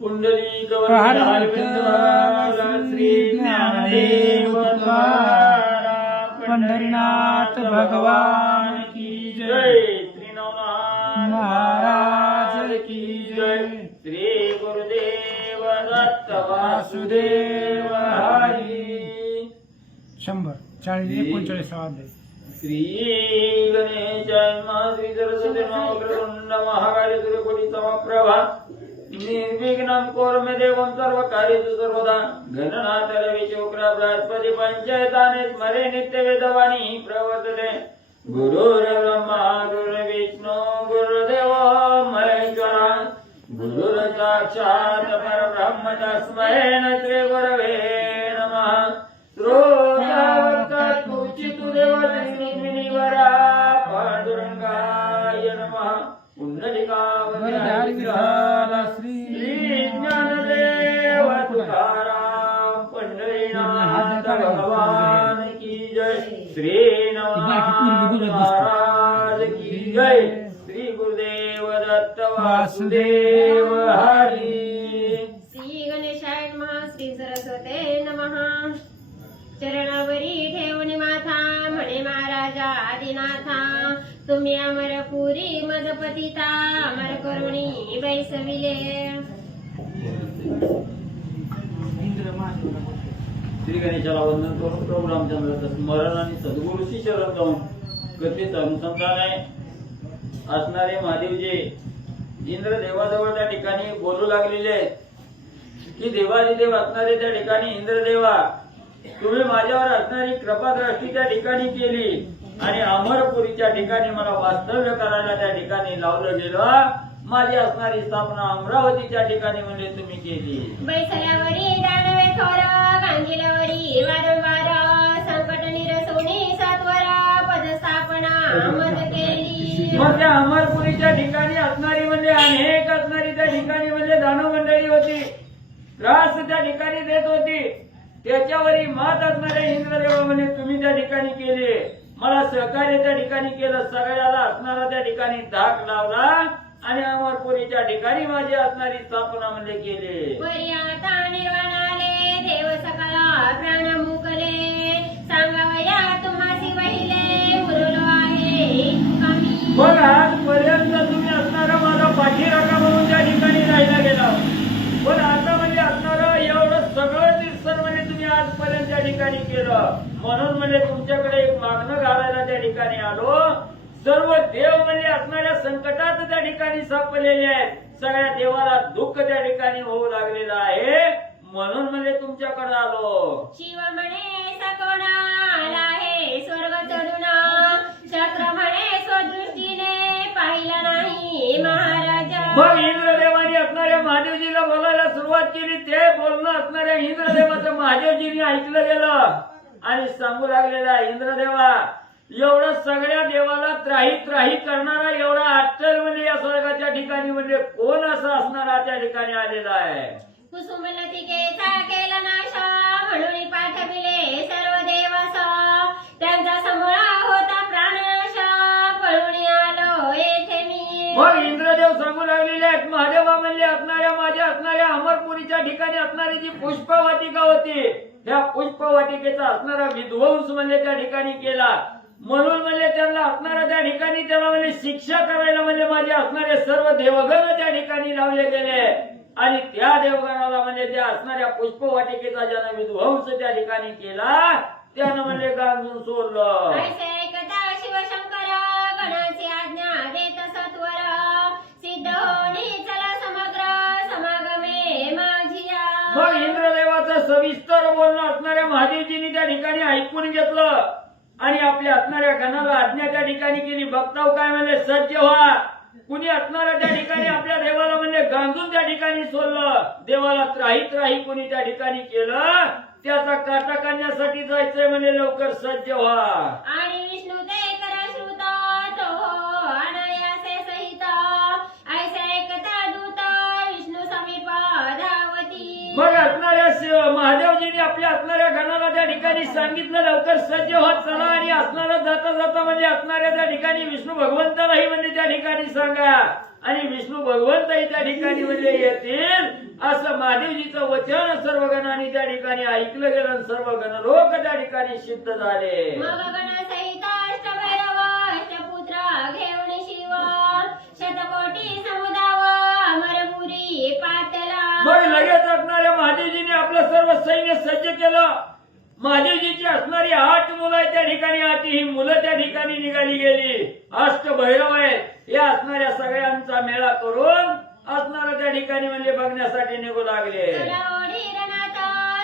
पुंडलिक वरद श्री ज्ञानदेव तुकाराम पंढरीनाथ भगवान की जय। श्री नवनाथ महाराज की जय। श्री गुरुदेव दत्त वासुदेव हरी। 100 अध्याय। श्री गणेशाय नमः। श्री सरस्वती नमः। वक्रतुंड महाकाय सूर्यकोटि समप्रभा निर्विघ्नं कुरु मे देवं सर्वकार्येषु सर्वदा। गणनाथ रवि शुक्र बृहस्पति पंचायताने स्मरे नित्य वेदवाणी प्रवर्तते। गुरुर्ब्रह्मा गुरुर्विष्णु गुरुर्देवो महेश्वरा। गुरुर् साक्षात् परब्रह्म तस्मै श्री गुरवे नमः। श्रोतावत्तुचितुदेवरा पांडुरंगाय नमः। पुंडलिकावरदारिविशाल श्री ज्ञानदेव तुकाराम पंढरीनाथ भगवान की जय। श्री नवनाथ महाराज की जय। श्री गुरुदेव दत्त वासुदेव हरी। श्री गणेशाय नमः। श्री सरस्वते नमः। चरणावरी ठेवणी माथा म्हणे महाराजा आदिनाथा। तुम्ही अमरपुरी मदपतिता अमर करुणी बैसविले। श्री गणेशाला वंदन करून प्रभू रामचंद्राचं स्मरण आणि सद्गुरूची शरण जाऊन कथेच अनुसंधान असणारे महादेवजी इंद्र देवाजवळ त्या ठिकाणी बोलू लागलेले की देवादिदेव असणारे त्या ठिकाणी इंद्रदेवा तुम्ही माझ्यावर असणारी कृपादृष्टी त्या ठिकाणी केली आणि अमरपुरीच्या ठिकाणी मला वास्तव्य करायला त्या ठिकाणी लावलं गेलं। माझी असणारी स्थापना अमरावतीच्या ठिकाणी म्हणजे तुम्ही केली। बैसल्यावरी दानवे थोर गांगिल्यावरी वारंवार संकट निरसवणी सात्वर पदस्थापना मद केली। मग त्या अमरपुरीच्या ठिकाणी असणारी म्हणजे अनेक असणारी त्या ठिकाणी म्हणजे दानव मंडळी होती, त्रास त्या ठिकाणी देत होती। त्याच्यावरही मात असणारे इंद्रदेव म्हणजे तुम्ही त्या ठिकाणी केले, मला सहकार्य त्या ठिकाणी केलं, सगळ्याला असणारा त्या ठिकाणी धाक लावला आणि अमरपुरीच्या ठिकाणी माझी असणारी स्थापना म्हणजे केले। वरी आता निर्वाणाले देव सकला प्राण मुकले सांगावया तुम्हासी वहिले उरलो आहे कमी। मग आजपर्यंत तुम्ही असणारा माझा पाठीराखा म्हणून त्या ठिकाणी राहिला गेला, पण आता म्हणजे असणारं एवढं सगळं दिसतं म्हणजे तुम्ही आजपर्यंत त्या ठिकाणी केलं। म्हणून म्हणजे तुमच्याकडे एक मागणं घालायला त्या ठिकाणी आलो। सर्व देव म्हणजे असणाऱ्या संकटात त्या ठिकाणी सापडलेले आहेत, सगळ्या देवाला दुःख त्या ठिकाणी होऊ लागलेलं आहे, म्हणून म्हणजे तुमच्याकडे आलो। शिव म्हणे सकोणा आला आहे स्वर्ग चढून चक्र म्हणे स्वदृष्टीने पाहिलं नाही महाराजा। मग इंद्रदेवाने असणाऱ्या महादेवजीला बोलायला सुरुवात केली, ते बोलणं असणाऱ्या इंद्रदेवाचं महादेवजीने ऐकलं गेलं आणि सांगू लागलेला इंद्रदेवा एवढं सगळ्या देवाला त्राही त्राही करणारा एवढा अट्टल म्हणजे या स्वर्गाच्या ठिकाणी म्हणजे कोण असं असणारा त्या ठिकाणी आलेला आहे। कुसुमलतिकेचा केला नाश म्हणून पाठविले सर्व देवस त्यांचा समोरा होता प्राणनाश पळून आलो येथे मी। मग इंद्रदेव सांगू लागलेले आहेत महादेवा म्हणजे असणाऱ्या माझ्या असणाऱ्या अमरपुरीच्या ठिकाणी असणारी जी पुष्पवाटिका होती त्या पुष्पवाटिकेचा असणारा विध्वंस म्हणजे त्या ठिकाणी केला, म्हणून म्हणजे त्यांना असणाऱ्या त्या ठिकाणी त्याला म्हणजे शिक्षा करायला म्हणजे माझे असणारे सर्व देवगण त्या ठिकाणी लावले गेले आणि त्या देवगणाला म्हणजे त्या असणाऱ्या पुष्पवाटिकेचा ज्यानं विध्वंस त्या ठिकाणी केला त्यानं म्हणजे गांजून सोडलं। ऐसे ऐकता शिवशंकर गणाची आज्ञा देत सत्वर सिद्ध होणी चला समग्र समागमे माझिया। मग इंद्रदेवाचं सविस्तर बोलणं असणाऱ्या महादेवजींनी त्या ठिकाणी ऐकून घेतलं आणि आपल्या असणाऱ्या गणाला आज्ञा त्या ठिकाणी केली। बघताव काय म्हणजे सज्ज व्हा, कुणी असणाऱ्या त्या ठिकाणी आपल्या देवाला म्हणजे गांजून त्या ठिकाणी सोडलं, देवाला त्राही त्राही कुणी त्या ठिकाणी केलं, त्याचा काटा काढण्यासाठी जायचंय म्हणजे लवकर सज्ज व्हा। आणि विष्णू ते कर श्रुत तो अनायासे सहित ऐसे ऐकता दूत विष्णू समीप धावती। मग असणाऱ्या महादेवजींनी आपल्या असणाऱ्या गणाला त्या ठिकाणी सांगितलं लवकर सज्ज होत चला आणि असणारा जाता जाता म्हणजे असणाऱ्या त्या ठिकाणी विष्णू भगवंतालाही म्हणजे त्या ठिकाणी सांगा आणि विष्णू भगवंतही त्या ठिकाणी म्हणजे येतील असं महादेवजीचं वचन सर्व गणांनी त्या ठिकाणी ऐकलं गेलं आणि सर्व गण लोक त्या ठिकाणी सिद्ध झाले. मग गणसहित अष्टभैरव अष्टपुत्र घेऊन शिव शतकोटी समुदाव अमरपुरी पातला. मग लगेच असणाऱ्या महादेवजीने आपलं सर्व सैन्य सज्ज केलं. महादेवजीची असणारी 8 मुलं आहेत त्या ठिकाणी, 8 ही मुलं त्या ठिकाणी निघाली गेली. अष्टभैरव आहेत या असणाऱ्या सगळ्यांचा मेळा करून असणारा त्या ठिकाणी म्हणजे बघण्यासाठी निघू लागले. चलाओढी रणात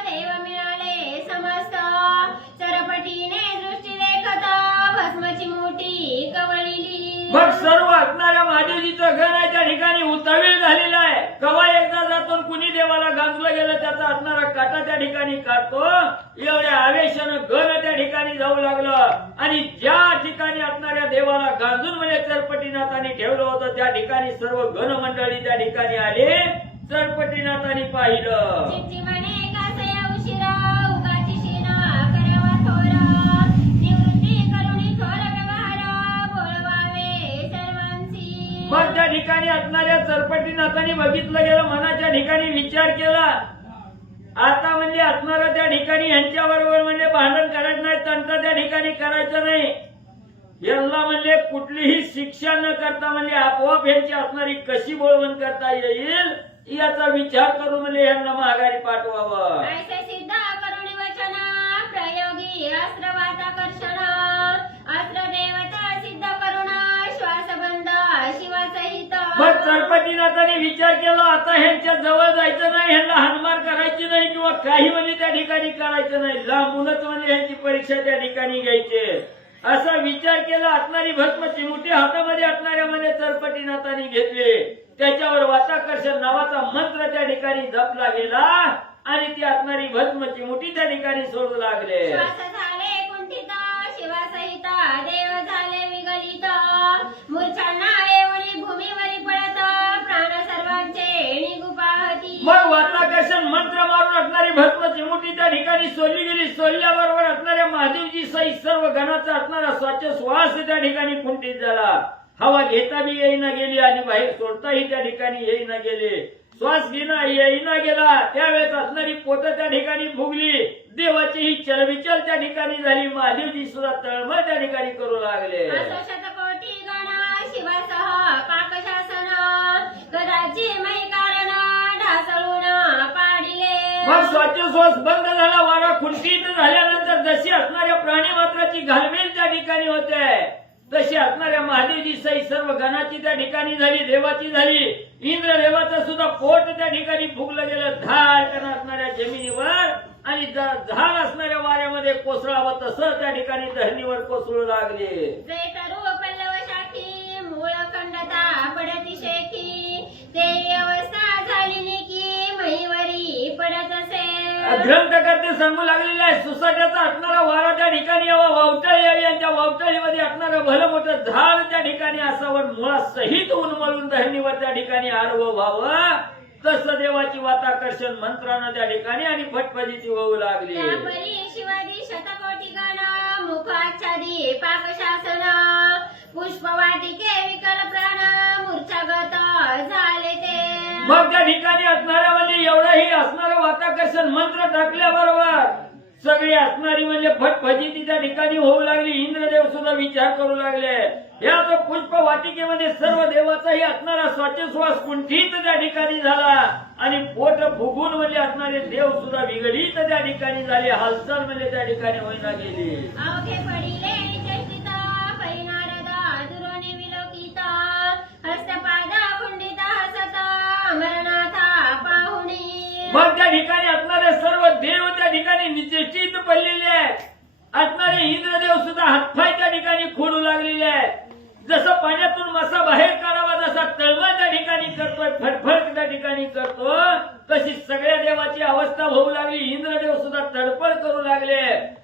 देव मिळाले समस्त चरपटीने दृष्टी देखत भस्मची मोठी कवळीली. मग सर्व असणाऱ्या महादेवजीचं गण आहे त्या ठिकाणी उतावीळ झालेला आहे. कवा एकदा जातो कुणी देवाला गांजलं गेलं त्याचा असणारा काटा त्या ठिकाणी काढतो. एवढ्या आवेशानं गण त्या ठिकाणी जाऊ लागलं आणि ज्या ठिकाणी असणाऱ्या देवाला गांजून म्हणजे चरपटीनाथांनी ठेवलं होतं त्या ठिकाणी सर्व गण मंडळी त्या ठिकाणी आले. चरपटीनाथांनी पाहिलं. चिमचिमणे कासया उशिरा उगाची शिना करावा थोरा निवृत्ती करुणी थोर व्यवहार बोलवावे सर्वांची. मग त्या ठिकाणी असणाऱ्या चरपटीनाथांनी बघितलं गेलं, मनाच्या ठिकाणी विचार केला. आता म्हणजे असणारा त्या ठिकाणी यांच्या बरोबर म्हणजे भांडण करायचं नाही, तंटा त्या ठिकाणी करायचं नाही. यांना म्हणजे कुठलीही शिक्षा न करता म्हणजे आपोआप यांची असणारी कशी बोलवण करता येईल याचा विचार करून म्हणजे यांना माघारी पाठवावं. ऐसे सिद्ध करुणी वचन प्रयोगी अस्त्रवाताकर्षण अस्त्र देवता सिद्ध करुण श्वासबंध शिवासहित. मग चरपटीनाथांनी विचार केला आता ह्यांच्या जवळ जायचं नाही, ह्यांना हाणमार करायची नाही किंवा काही म्हणजे त्या ठिकाणी करायचं नाही, लांबूनच म्हणजे ह्यांची परीक्षा त्या ठिकाणी घ्यायची असा विचार केला. असणारी भस्म चिमुटी हातामध्ये असणाऱ्या मध्ये चरपटीनाथांनी घेतले. त्याच्यावर वाताकर्षण नावाचा मंत्र त्या ठिकाणी जपला गेला आणि ती असणारी भस्म चिमुटी त्या ठिकाणी सोडू लागले. श्वास झाले कुंठित शिवासहित देव झाले विगलित मूर्छांना येऊनी भूमीवरी पडत प्राण सर्वांचे निगुपाहती. मग वाताकर्षण मंत्र मारून असणारी भस्म चिमुटी त्या ठिकाणी सोडली गेली. सोडल्याबरोबर असणाऱ्या महादेवजी सहित सर्व गणाचा असणारा श्वास त्या ठिकाणी कुंठित झाला. हवा घेता बी येईना गेली आणि बाहेर सोडताही त्या ठिकाणी येईना गेले. श्वास घेणं येईना गेला त्यावेळेस असणारी पोट त्या ठिकाणी फुगली. देवाची ही चलबिचल त्या ठिकाणी झाली. महादेवजी सुद्धा तळमळ त्या ठिकाणी करू लागले. शतकोटी गण शिवासह पाकशासन कदाची मै कारण ढासळून पाडिले. मग श्वास बंद झाला. वारा खुंटीत झाल्यानंतर जशी असणाऱ्या प्राणी मात्राची घालमेल त्या ठिकाणी होते तशी असणाऱ्या महादेवजी सहित सर्व गणाची त्या ठिकाणी झाली. देवाची झाली. इंद्र देवाचं सुद्धा पोट त्या ठिकाणी फुगलं गेलं. धाड असणाऱ्या जमिनीवर आणि झाड असणाऱ्या वाऱ्यामध्ये कोसळावं तसं त्या ठिकाणी धरणीवर कोसळू लागले. जे तरू पल्लव शाखी मूळ खंडता पडती शेखी ते अवस्था झाली निकी महिवरी पडत असे. ग्रंथकर्ते सांगू लागलेले आहे सुसाट्याचा असणारा वारा त्या ठिकाणी यावा, वावटळी यावी आणि त्या वावटळीमध्ये असणारं भलं मोठं झाड त्या ठिकाणी असावं, मुळासहित उन्मळून धरणीवर त्या ठिकाणी आडवं व्हावं तसं देवाची वाताकर्षण मंत्रानं त्या ठिकाणी आणि फटफटीची होऊ लागली. त्यापरी शिवाजी शतकोटी गण मुखाच्छादी पाकशासन पुष्पवाटिके विकल प्राण मूर्छागत झाले ते. मग त्या ठिकाणी असणाऱ्या म्हणजे एवढंही असणारं वाताकर्षण मंत्र टाकल्याबरोबर सगळी असणारी म्हणजे फटफटीची त्या ठिकाणी होऊ लागली. इंद्रदेव सुद्धा विचार करू लागले. या पुष्प वाटिकेमध्ये सर्व देवाचाही असणारा श्वास कुंठित त्या ठिकाणी झाला आणि पोट फुगून म्हणजे असणारे देव सुद्धा विगलित त्या ठिकाणी झाले. हालचाल म्हणजे त्या ठिकाणी होईना गेली. अवघे पडिले चेष्टित परिनारद दुरोणी विलोकित हस्तपाद खंडित हसत अमरनाथा पाहुणी. मग त्या ठिकाणी असणारे सर्व देव त्या ठिकाणी निश्चित पडलेले आहेत. असणारे इंद्रदेव सुद्धा हातपाय त्या ठिकाणी खोडू लागलेले आहेत. जसं पाण्यातून मासा बाहेर काढावा जसा तळमळ त्या ठिकाणी करतोय, फडफड त्या ठिकाणी करतो तशी सगळ्या देवाची अवस्था होऊ लागली. इंद्रदेव सुद्धा तडफड करू लागले.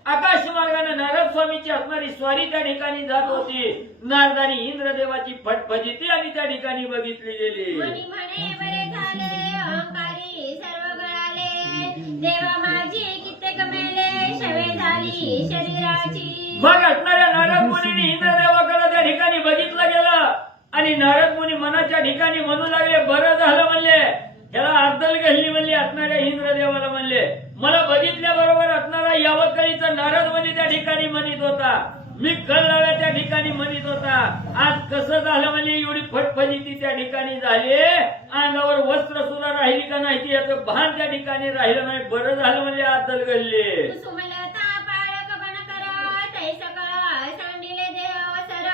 आकाश मार्गाने नारद स्वामीची असणारी स्वारी त्या ठिकाणी जात होती. नारदानी इंद्रदेवाची फटफटीती आणि त्या ठिकाणी बघितली गेली. मनी म्हणे बरे झाले अहंकारी सर्व गळाले देवा माझी कित्येक मेले शवे झाली शरीराची. मग असणाऱ्या नारद मुनींनी इंद्रदेवाकडे त्या ठिकाणी बघितलं गेलं आणि नारद मुनी मनाच्या ठिकाणी म्हणू लागले बरं झालं म्हणले याला अद्दल गल्ली मी कळलाव्या त्या ठिकाणी म्हणत होता. आज कसं झालं म्हणजे एवढी फटफटीती त्या ठिकाणी झाली, अंगावर वस्त्र सुद्धा राहिली का नाही ती याचं भान त्या ठिकाणी राहिलं नाही. बरं झालं म्हणजे आदल गल्ले. कुसुमलता बाळक बन कर, तै सकळ सांडिले देव सर.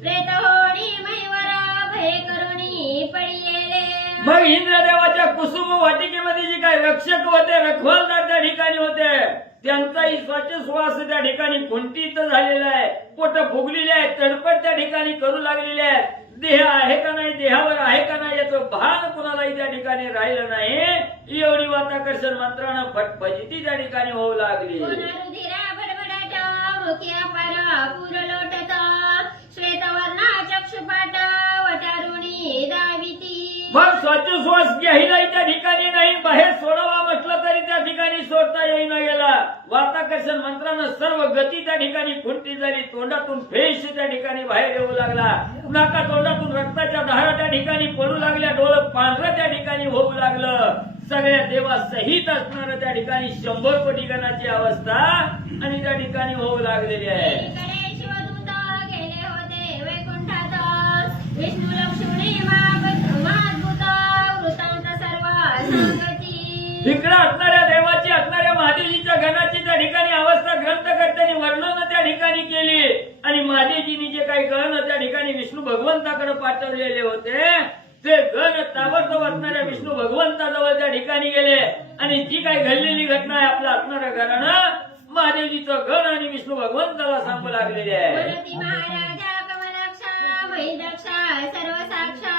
प्रेत होडी महिवर, भय करुणी पडियेले. मग इंद्रदेवाच्या कुसुम वाटिकेमध्ये जे काही रक्षक होते, रखवालदार त्या ठिकाणी होते, त्यांचाही श्वास त्या ठिकाणी खुंटीत झालेला आहे. पोट फुगलेले आहे, तडपड त्या ठिकाणी करू लागलेले आहे. देह आहे का नाही, देहावर आहे का नाही याचं भान कुणालाही त्या ठिकाणी राहिलं नाही. एवढी वाताकर्षण मंत्रानं फटफटीती त्या ठिकाणी होऊ लागली. रुधिरा भडभडाट, मुखिया पार पूर लोटत. श्वेतवर्णा चक्षुपाट, वटारुणी दाविती. मग श्वास घ्यायलाही त्या ठिकाणी नाही, बाहेर सोडावा म्हटलं तरी त्या ठिकाणी सोडता येईना गेला. वाताकर्षण मंत्रानं सर्व गती त्या ठिकाणी खुंटी झाली. तोंडातून फेस त्या ठिकाणी बाहेर येऊ लागला. नाका तोंडातून रक्ताच्या धारा त्या ठिकाणी पडू लागल्या. डोळं पांढरं त्या ठिकाणी होऊ लागलं. सगळ्या देवासहित असणारं त्या ठिकाणी 100 कोटी गणाची अवस्था आणि त्या ठिकाणी होऊ लागलेली आहे. एकीकडे शिवदूत गेले होते वैकुंठात. विष्णू लक्ष्मी महाद्भुत, वृत्तांत सर्व सांगती. इकडे असणाऱ्या देवाची, असणाऱ्या महादेवजीच्या गणाची त्या ठिकाणी अवस्था ग्रंथकर्त्यांनी वर्णन त्या ठिकाणी केली. आणि महादेवजींनी जे काही गण त्या ठिकाणी विष्णू भगवंताकडे पाठवलेले होते, ते गण ताबडतोब असणाऱ्या विष्णू भगवंताजवळ त्या ठिकाणी गेले. आणि जी काही घडलेली घटना आहे आपल्या असणाऱ्या घरानं महादेवजीचं गण आणि विष्णू भगवंताला सांगू लागलेले आहे. बोलती महाराजा कमलाक्षा, महिदक्षा सर्व साक्षा.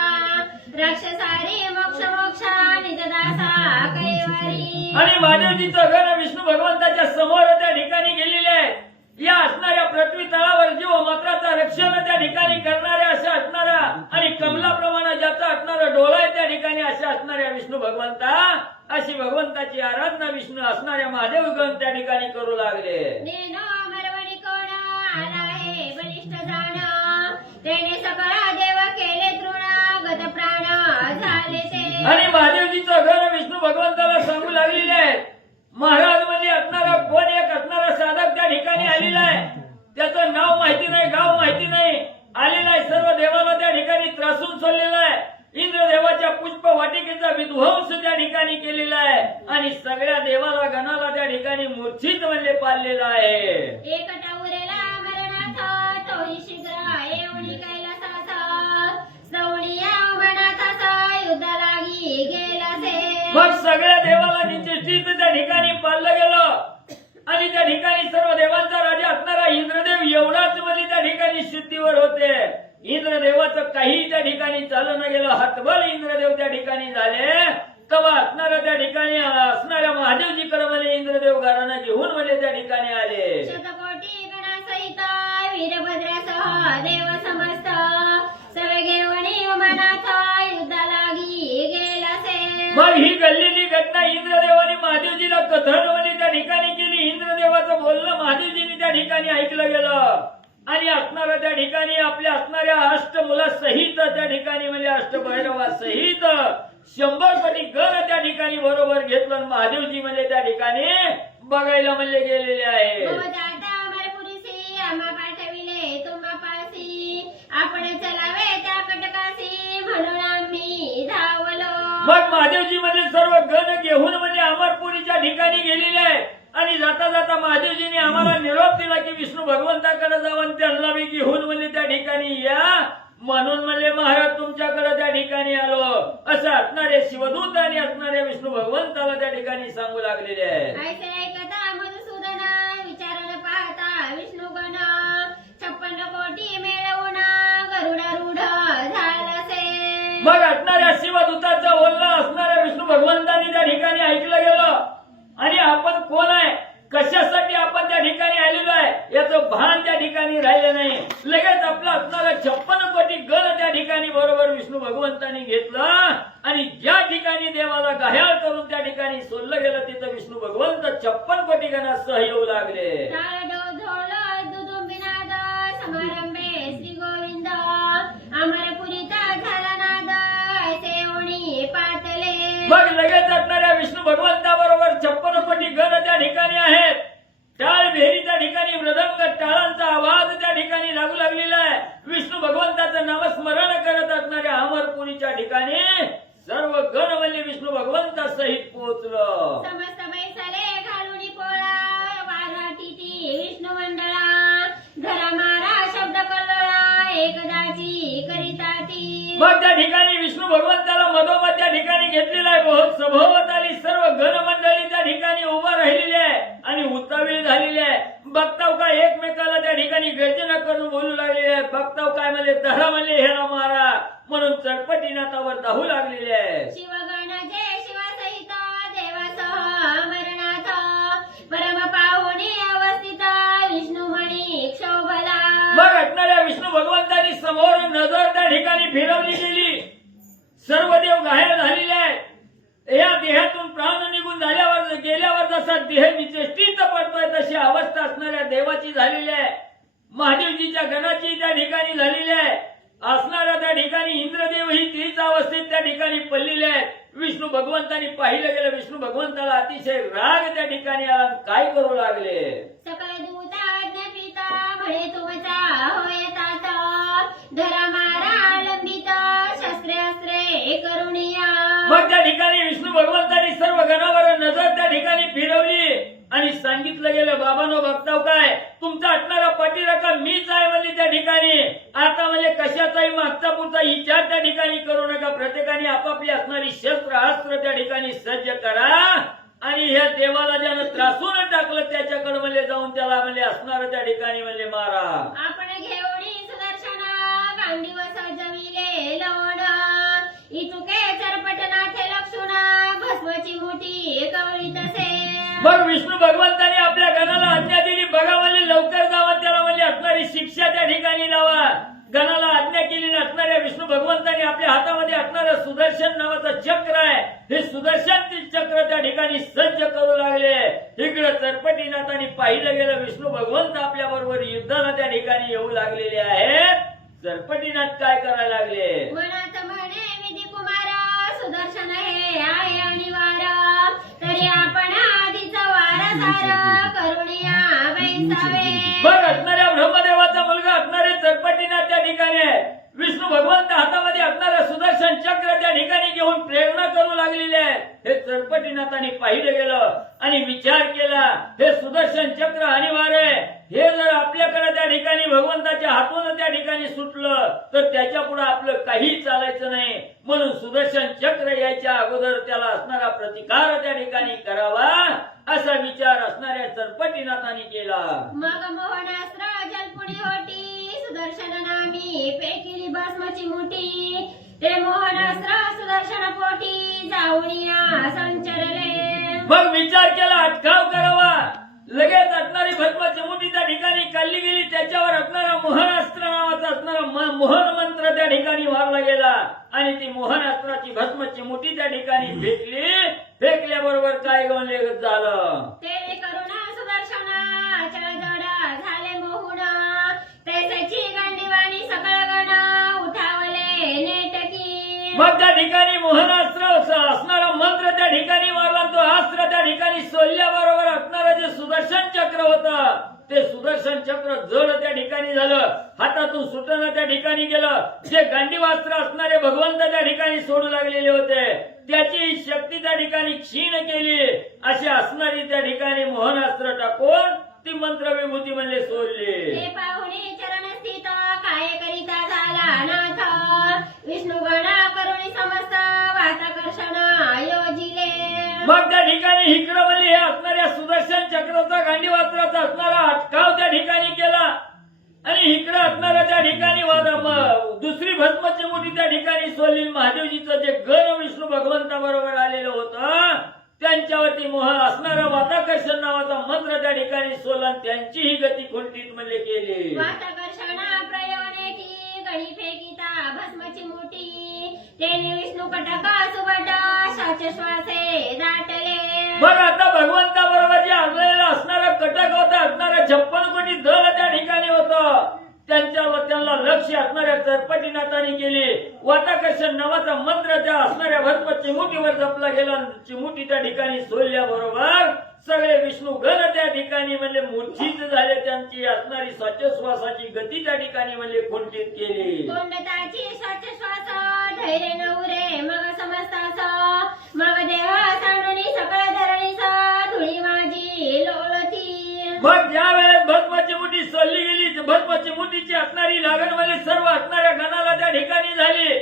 राक्षसारी मोक्षा निजदासा कैवारी. आणि महादेवजीचं गण विष्णू भगवंताच्या समोर त्या ठिकाणी गेलेले आहे. या असणाऱ्या पृथ्वी तळावर जीव मात्राचा रक्षण त्या ठिकाणी करणाऱ्या अशा असणाऱ्या आणि कमलाप्रमाणे ज्याचा असणारा डोळा आहे त्या ठिकाणी अशा असणाऱ्या विष्णू भगवंता, अशी भगवंताची आराधना विष्णू असणाऱ्या महादेव गण त्या ठिकाणी करू लागले. नेनो मरवणी कोण आला हे बलिष्ठ जाण. तेने सकळ देव केले तृण, गत प्राण झाले ते. आणि महादेवजीचं गण विष्णू भगवंताला सांगू लागलेले आहे. महाराज म्हणजे असणारा कोण एक असणारा साधक त्या ठिकाणी आलेला आहे. त्याचं नाव माहिती नाही, गाव माहिती नाही, आलेला आहे. सर्व देवाला त्या ठिकाणी त्रासून सोडलेला आहे. इंद्रदेवाच्या पुष्प वाटिकेचा विध्वंस त्या ठिकाणी केलेला आहे. आणि सगळ्या देवाला गणाला त्या ठिकाणी मूर्छित म्हणजे पाळलेला आहे. एकटा उरेला मरणाथ, तोही शीघ्र येऊनी कैलासाचा. सवणीया मनाथाचा, युद्ध लागी गेलासे. मग सगळ्या देवाला निश्चित त्या ठिकाणी पाळलं गेलं. आणि त्या ठिकाणी सर्व देवांचा राजा असणारा इंद्रदेव एवढाच म्हणजे त्या ठिकाणी सिद्धीवर होते. इंद्रदेवाचं काही त्या ठिकाणी चालू न गेलं. हतबल इंद्रदेव त्या ठिकाणी झाले. तेव्हा असणाऱ्या त्या ठिकाणी असणाऱ्या महादेवजीकडे म्हणजे इंद्रदेव घराणं घेऊन म्हणजे त्या ठिकाणी आले. शतकोटी गणासहित वीरभद्रासह देव समस्त. सवे घेऊनी उमानाथ, युद्ध लागी गेलासे. मग ही घडलेली घटना इंद्रदेवाने महादेवजीला कथन म्हणजे त्या ठिकाणी केली. इंद्रदेवाचं बोलणं महादेवजींनी त्या ठिकाणी ऐकलं गेलं. आणि असणाऱ्या त्या ठिकाणी आपल्या असणाऱ्या अष्टमुलासहित त्या ठिकाणी म्हणजे अष्टभैरवासहित 100 कोटी गण त्या ठिकाणी बरोबर घेतलं. महादेवजी म्हणजे त्या ठिकाणी बघायला म्हणजे गेलेले आहे. आम्हा पाठविले तुम्हा पासी. आपण चलावे त्या कटकासी, म्हणून आम्ही धावलो. मग महादेवजी म्हणजे सर्व गण घेऊन म्हणजे अमरपुरीच्या ठिकाणी गेलेले आहे. आणि जाता जाता महादेवजीने आम्हाला निरोप दिला की विष्णू भगवंताकडे जाऊन त्यांना बी घेऊन म्हणजे त्या ठिकाणी या. म्हणून म्हणजे महाराज तुमच्याकडे त्या ठिकाणी आलो असं असणारे शिवदूत आणि असणारे विष्णू भगवंताला त्या ठिकाणी सांगू लागलेले आहे. ऐसे ऐकता मधुसूदन, विचारानं पाहता विष्णुगण. 56 कोटी मिळवून गरुडारूढ झालासे. मग असणाऱ्या शिवदूताचं बोलणं असणाऱ्या विष्णू भगवंतांनी त्या ठिकाणी ऐकलं गेलं. आणि आपण कोण आहे, कशासाठी आपण त्या ठिकाणी आलेलो आहे याचं भान त्या ठिकाणी राहिलं नाही. लगेच आपला असणारा 56 कोटी गण त्या ठिकाणी बरोबर विष्णू भगवंतांनी घेतलं. आणि ज्या ठिकाणी देवाला घायाळ करून त्या ठिकाणी सोडलं गेलं तिथं विष्णू भगवंत 56 कोटी गणासह येऊ लागले. समारंभे श्री गोविंद, अमरपुरीचा झाला नाद, ऐसे ओणी पातले. मग लगेच असणाऱ्या विष्णू भगवंताबरोबर 56 कोटी गण त्या ठिकाणी आहेत. टाळ भेरी त्या ठिकाणी मृदंग टाळांचा आवाज लागू लागलेला आहे. विष्णू भगवंताचं नामस्मरण करत असणाऱ्या अमरपुरीच्या ठिकाणी सर्व गण म्हणजे विष्णू भगवंता सहित पोहोचलं. समस्त बैसले घालून पोळा वाराटी ती विष्णू मंडळा धरा मारा शब्द कल्लोळा एकदाची करिता ती. मग त्या ठिकाणी विष्णू भगवंताला मधोमध त्या ठिकाणी घेतलेला आहे. सभोवताली सर्व गण मंडळी त्या ठिकाणी उभा राहिलेली आहे आणि उतावीळ झालेली आहे. बघताव का एकमेकाला त्या ठिकाणी गर्जना करून बोलू लागलेले आहेत. बघताव काय म्हणजे धरा म्हणजे हेरा मारा म्हणून चटपटीनाथावर धावू लागलेले आहे. शिवगण जय शिवसहित देवासह अमरनाथ परम पाहुणे अवस्थित विष्णू मणी क्षोभला. मग असणाऱ्या विष्णू भगवंतांनी समोर नजर त्या ठिकाणी फिरवली गेली. सर्व देव घायल झालेले आहेत. या देहातून प्राण निघून गेल्यावर जसा देह निचेष्टित पडतोय तशी अवस्था असणाऱ्या देवाची झालेली आहे. महादेवजीच्या गणाची त्या ठिकाणी झालेली आहे. असणाऱ्या त्या ठिकाणी इंद्रदेव ही तीच अवस्थेत त्या ठिकाणी पडलेले आहेत. विष्णू भगवंतांनी पाहिलं गेलं. विष्णू भगवंताला अतिशय राग त्या ठिकाणी आला. काय करू लागले. सकळ दूता ज्ञपिता म्हणे तुमचा होय तात धरा मारा लंबित शस्त्रे करुणिया. मग त्या ठिकाणी विष्णू भगवंतांनी सर्व गणावर नजर त्या ठिकाणी फिरवली आणि सांगितलं गेलं बाबांनो बघताव काय तुमचा असणारा पाठीराखा मीच आहे म्हणजे त्या ठिकाणी. आता म्हणजे कशाचाही मागचा पुढचा विचार त्या ठिकाणी करू नका. प्रत्येकाने आपापली असणारी शस्त्र अस्त्र त्या ठिकाणी सज्ज करा आणि ह्या देवाला ज्यानं त्रासून टाकलं त्याच्याकडे म्हणजे जाऊन त्याला म्हणजे असणार त्या ठिकाणी म्हणजे मारा. आपण घेऊनी सुदर्शना गांडीव सजविले लवण इतुके चरपटनाथे लक्षुणा भस्मची मोठी कवळी तसे. मग विष्णू भगवंताने आपल्या गणाला आज्ञा दिली. बघा म्हणजे लवकर जावा त्याला म्हणजे असणारी शिक्षा त्या ठिकाणी लावा. गणाला आज्ञा केली नसणाऱ्या विष्णू भगवंताने आपल्या हातामध्ये असणारं सुदर्शन नावाचं चक्र आहे. हे सुदर्शन चक्र त्या ठिकाणी सज्ज करू लागले. इकडे चरपटीनाथाने पाहिलं गेलं विष्णू भगवंत आपल्या बरोबर युद्धाला त्या ठिकाणी येऊ लागलेले आहेत. चरपटीनाथ काय करायला लागले. मनात म्हणे विधी कुमार सुदर्शन हे आहे अनिवार्य तरी आपण आधीच वारसार करुणिया बैसावे. बघ असणाऱ्या ब्रह्मदेवाचा मुलगा असणारे चरपटीनाथ त्या ठिकाणी आहे. विष्णू भगवंत हातामध्ये असणारं सुदर्शन चक्र त्या ठिकाणी घेऊन प्रेरणा करू लागलेले आहे. हे चरपटीनाथाने पाहिलं गेलं आणि विचार केला हे सुदर्शन चक्र अनिवार्य आहे. हे जर आपल्याकडे त्या ठिकाणी भगवंताच्या हातून त्या ठिकाणी सुटलं तर त्याच्या पुढे आपलं काही चालायचं नाही. म्हणून सुदर्शन चक्र यायच्या अगोदर त्याला असणारा प्रतिकार त्या ठिकाणी करावा असा विचार असणाऱ्या चरपटीनाथाने केला. मग मोहनास्त्र जलपुडी होती सुदर्शन नामी पेकिली भस्मची मोठी ते मोहनास्त्र सुदर्शन पोटी जाऊनिया संचरले. मग विचार केला अटकाव करावा. लगेच असणारी भस्माची मुठी त्या ठिकाणी काढली गेली. त्याच्यावर असणारा मोहनास्त्र नावाचा असणारा मोहन मंत्र त्या ठिकाणी मारला गेला आणि ती मोहनास्त्राची भस्माची मुठी त्या ठिकाणी फेकली. फेकल्याबरोबर काय गवले झालं. ते करुणा सुदर्शन अचल जड झाले मोहुन त्याची गांडीवाणी सकळ गण उठावले नेटकी. मग त्या ठिकाणी मोहनास्त्र असणारा मंत्र त्या ठिकाणी मारला. तो अस्त्र त्या ठिकाणी सोडल्याबरोबर असणारं जे सुदर्शन चक्र होतं ते सुदर्शन चक्र जड त्या ठिकाणी झालं. हातातून सुटणं त्या ठिकाणी गेलं. जे गांडीवास्त्र असणारे भगवंत त्या ठिकाणी सोडू लागलेले होते त्याची शक्ती त्या ठिकाणी क्षीण केली. अशी असणारी त्या ठिकाणी मोहनास्त्र टाकून ती मंत्र विभूती म्हणजे सोडली. हे पाहुणे चरण स्थित काय करिता झाला नाथ विष्णू गणा करुणी समस्त वाताकर्षण योजिले. मग त्या ठिकाणी इकडं म्हणजे हे असणाऱ्या सुदर्शन चक्राचा गांडीवास्त्राचा असणारा अटकाव त्या ठिकाणी केला आणि इकडं असणाऱ्या त्या ठिकाणी दुसरी भस्माची मुठी त्या ठिकाणी सोडली. महादेवजीचं जे गण विष्णू भगवंता बरोबर आलेलं होतं त्यांच्यावरती मोह असणारा वाताकर्षण नावाचा मंत्र त्या ठिकाणी सोडला. त्यांचीही गती खुंटीत म्हणजे केली. वाताकर्षण प्रयोनेटी गणी फेकिता भस्मची मोठी तेने विष्णू कटका सुबट शाच श्वासे दाटले. मग आता भगवंता बरोबर जे आणलेलं असणारा कटक होता असणारा 56 कोटी दल त्या ठिकाणी होतं त्यांना लक्ष असणाऱ्या चरपटीनाथाने केले. वाताकर्षण नावाचा मंत्र त्या असणाऱ्या भस्म चिमुटीवर जपला गेला. चिमुटी त्या ठिकाणी सोडल्याबरोबर सगळे विष्णू गण त्या ठिकाणी म्हणजे मूर्छित झाले. त्यांची असणारी श्वासोच्छवासाची गती त्या ठिकाणी म्हणजे खुंटीत केली. कोंडताची श्वास धैर्य नवरे मग समजतास मग देव सांडणी सकळ धरणीस धुळी माझी लोळती. मग ज्या वेळेस भस्माची मुठी सोडली गेली, भस्माची मुठीची असणारी लागण म्हणजे सर्व असणाऱ्या गणाला त्या ठिकाणी झाली.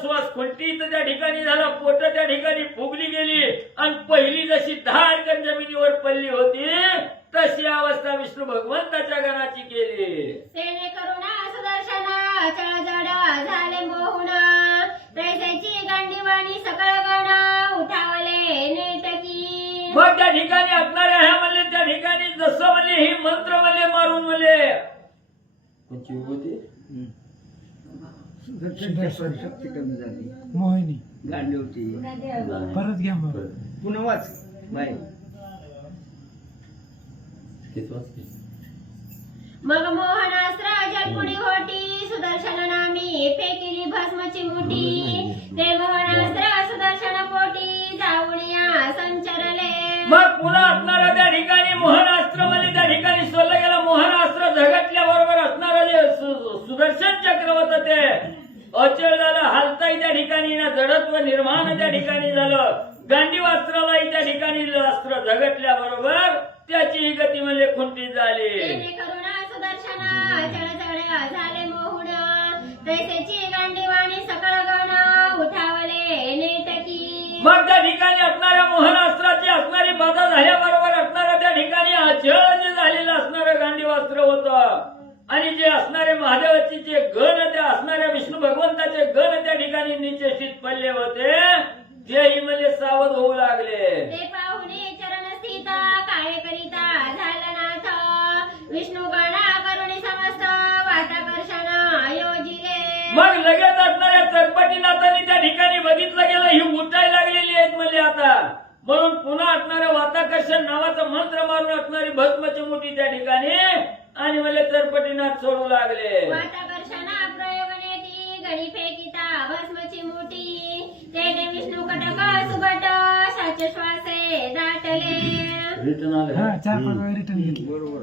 श्वास खुंटीत त्या ठिकाणी झाला. पोट त्या ठिकाणी फुगली गेली आणि पहिली जशी धाडकन जमिनीवर पडली होती तशी अवस्था विष्णू भगवंताच्या गणाची केली. सेने करुणा सुदर्शना चळजड झाले मोहुण तैसेची गांडीवाणी सकळ गण उठावले नेटकी. मग त्या ठिकाणी असणाऱ्या ह्या म्हणले त्या ठिकाणी जसं म्हणले ही मंत्र म्हणले मारून म्हणले कोणची होती शक्ती कमी झाली. मोहिनी गांडी होती. परत घ्या मग. पुन्हा वाच बाय. मग मोहनास्त्र जलपुणी होती सुदर्शन नामी फेकिली भस्मची मुठी. ते मोहनास्त्र सुदर्शन पोटी जाऊनिया संचरले. मग पुन्हा असणारा त्या ठिकाणी मोहनास्त्र म्हणजे त्या ठिकाणी सोडलं गेलं. मोहनास्त्र झगटल्या बरोबर असणारं जे सुदर्शन चक्र होतं ते अचल झालं. हालताही त्या ठिकाणी ना जडत्व निर्माण त्या ठिकाणी झालं. गांडीवास्त्रालाही त्या ठिकाणी अस्त्र झगटल्या बरोबर त्याची ही गती म्हणजे खुंटीत झाली. सेने करुणा सुदर्शना चळचळ झाले मोहुण तैसेची गांडीवाणी सकळ गण उठावले नेटकी. मग त्या ठिकाणी असणाऱ्या मोहनास्त्राची असणारी बाधा झाल्याबरोबर असणाऱ्या त्या ठिकाणी अचळ जे झालेलं असणारं गांडीवास्त्र होतं आणि जे असणारे महादेवाचे जे गण त्या असणाऱ्या विष्णू भगवंताचे गण त्या ठिकाणी निचेष्टित पडले होते तेही म्हणजे सावध होऊ लागले. ते पाहुणे चरण स्थित काय करिता झाला नाथ विष्णू गणा करुणी समस्त वाताकर्षण योजिले. मग लगेच असणाऱ्या चरपटीनाथांनी त्या ठिकाणी बघितलं गेलं ही उठायला लागलेली आहेत म्हणजे आता म्हणून पुन्हा असणारं वाताकर्षण नावाचं मंत्र मारून असणारी भस्मची मुठी त्या ठिकाणी आणि म्हणजे चरपटीनाथ सोडू लागले. वाताकर्षणा प्रयोगनेती गणी फेकिता भस्मची मुठी. तेने विष्णू कटक सुबट साच श्वासे दाटले. हा 4-5 वेळा रिटर्न घेतली. बरोबर.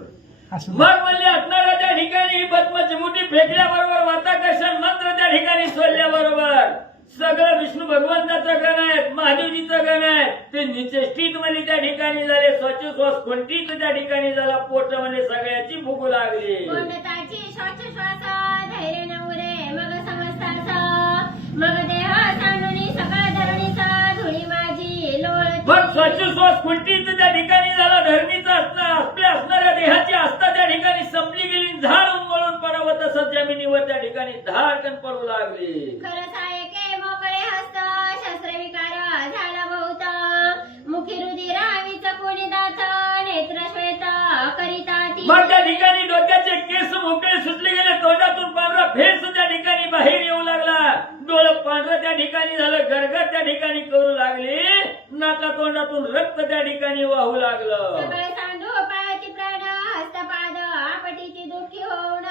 असं मग म्हणले असणाऱ्या त्या ठिकाणी ही भस्मची मुठी फेकल्याबरोबर वाताकर्षण मंत्र त्या ठिकाणी सोडल्याबरोबर सगळं विष्णू भगवंताचं गण आहेत, महादेवजीचं गण आहे ते निचेष्टित मध्ये त्या ठिकाणी झाले. श्वास खुंटीत त्या ठिकाणी झाला. पोट मध्ये सगळ्याची फुगू लागली. कोंडताची श्वास धैर्य नवरे मग समजतास मग देह सांडणी सकळ धरणीस धुळी माझी लोळती. मग श्वास खुंटीत त्या ठिकाणी झाला. धरणीचा आपल्या असणाऱ्या देहाची आस्था त्या ठिकाणी संपली गेली. झाड उन्मळून पडावं तसंच जमिनीवर त्या ठिकाणी धाडकन पडू लागली. खरंच आहे के मोकळे हस्त शस्त्रविकार झाला बहुत मुखी रुधिरावीच कोणी दात नेत्र श्वेत करिता ती. मग त्या ठिकाणी डोक्याचे केस मोकळे सुटले गेले. तोंडातून पांढरा फेस त्या ठिकाणी बाहेर येऊ लागला. डोळं पांढरं त्या ठिकाणी झालं. गरगर त्या ठिकाणी करू लागली. नाका तोंडातून रक्त त्या ठिकाणी वाहू लागलं. सगळे सांडू पायाची प्राण हस्तपाद आपटीची दुःखी होऊन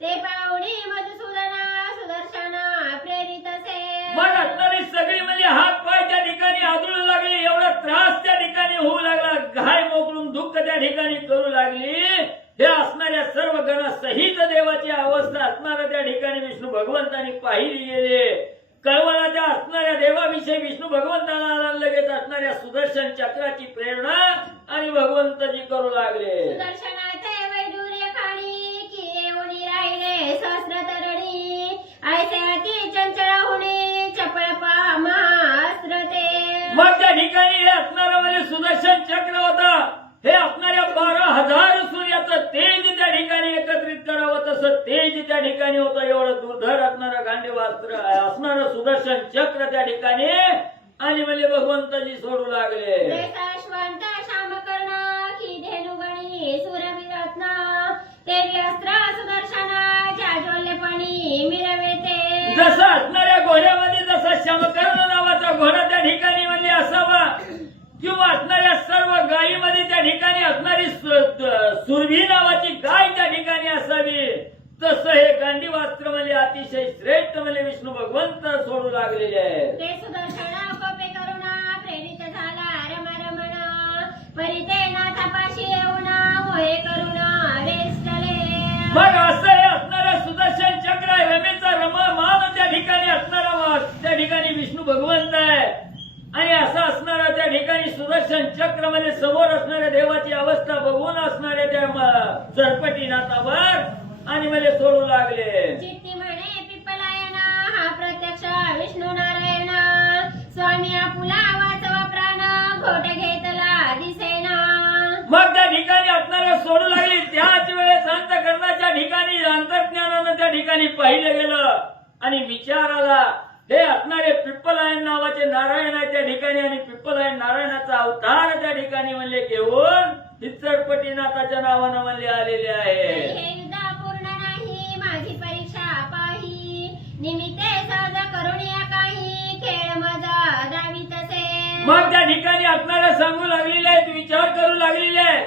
ते पाहुणे मधुसूदना सुदर्शन प्रेरित असे. मग असणारी सगळी म्हणजे हात पाय त्या ठिकाणी आदळू लागले. एवढा त्रास त्या ठिकाणी होऊ लागला. घाय मोकळून दुःख त्या ठिकाणी करू लागली. हे असणाऱ्या सर्व गणासहित देवाची अवस्था असणाऱ्या त्या ठिकाणी विष्णू भगवंतांनी पाहिली गेली. कळवळाच्या असणाऱ्या देवाविषयी विष्णू भगवंताला लगेच असणाऱ्या सुदर्शन चक्राची प्रेरणा आणि भगवंतजी करू लागले. सुदर्शनाचे वैडूर्य खाणी की येऊनी राहिले सहस्र तरणी ऐसे अति चंचल होणे चपळ महास्त्र ते. मग त्या ठिकाणी हे असणारं म्हणजे सुदर्शन चक्र होतं. हे असणाऱ्या 12,000 सूर्याचं तेज त्या ठिकाणी एकत्रित करावं तसं तेज त्या ठिकाणी होतं. एवढं दुर्धर असणारं गांडीवास्त्र असणारं सुदर्शन चक्र त्या ठिकाणी आणि म्हणजे भगवंतजी सोडू लागले. श्वांत श्यामकर्ण की धेनुगणी सूरविरत्न तेरी अस्त्र सुदर्शना जाज्वल्यपणी मिरवेते. जसं असणाऱ्या घोड्यामध्ये जसा श्यामकर्ण नावाचा घोडा त्या ठिकाणी म्हणजे असावा किंवा असणाऱ्या सर्व गायीमध्ये त्या ठिकाणी असणारी सुरभी नावाची गाय त्या ठिकाणी असावी तसं हे गांधी वस्त्र म्हणजे अतिशय श्रेष्ठ म्हणजे विष्णू भगवंत सोडू लागलेले आहेत. ते सुदर्शना कोपे करुणा प्रेरित झाला रमरमण परिते नाथापाशी येऊन मोहे करुणा वेष्टले. मग असं हे असणारा सुदर्शन चक्र आहे, रमेचा रमान त्या ठिकाणी असणारा त्या ठिकाणी विष्णू भगवंत आहे. आणि असं असणारा त्या ठिकाणी सुदर्शन चक्र म्हणजे समोर असणाऱ्या देवाची अवस्था बघून असणाऱ्या त्या चरपटीनाथावर आणि मला सोडू लागले. चित्ती म्हणे पिप्पलायना हा प्रत्यक्ष विष्णू नारायण स्वामी आपुला वाचवा प्राण घोट घेतला दिसेना. मग त्या ठिकाणी असणाऱ्या सोडू लागली. त्याच वेळेस अंतःकरणाच्या ठिकाणी अंतर्ज्ञानानं त्या ठिकाणी पाहिलं गेलं आणि विचार आला. हे असणारे पिप्पलायन नावाचे नारायण आहे त्या ठिकाणी आणि पिप्पलायन नारायणाचा अवतार त्या ठिकाणी म्हणले घेऊन चरपटीनाथाच्या नावानं म्हणले आलेले आहे. हे युद्ध पूर्ण नाही माझी परीक्षा पाही निमित्ते सहज करुणिया काही खेळ माझा दावी तसे. मग त्या ठिकाणी असणाऱ्या सांगू लागलेले आहेत, विचार करू लागलेले आहेत.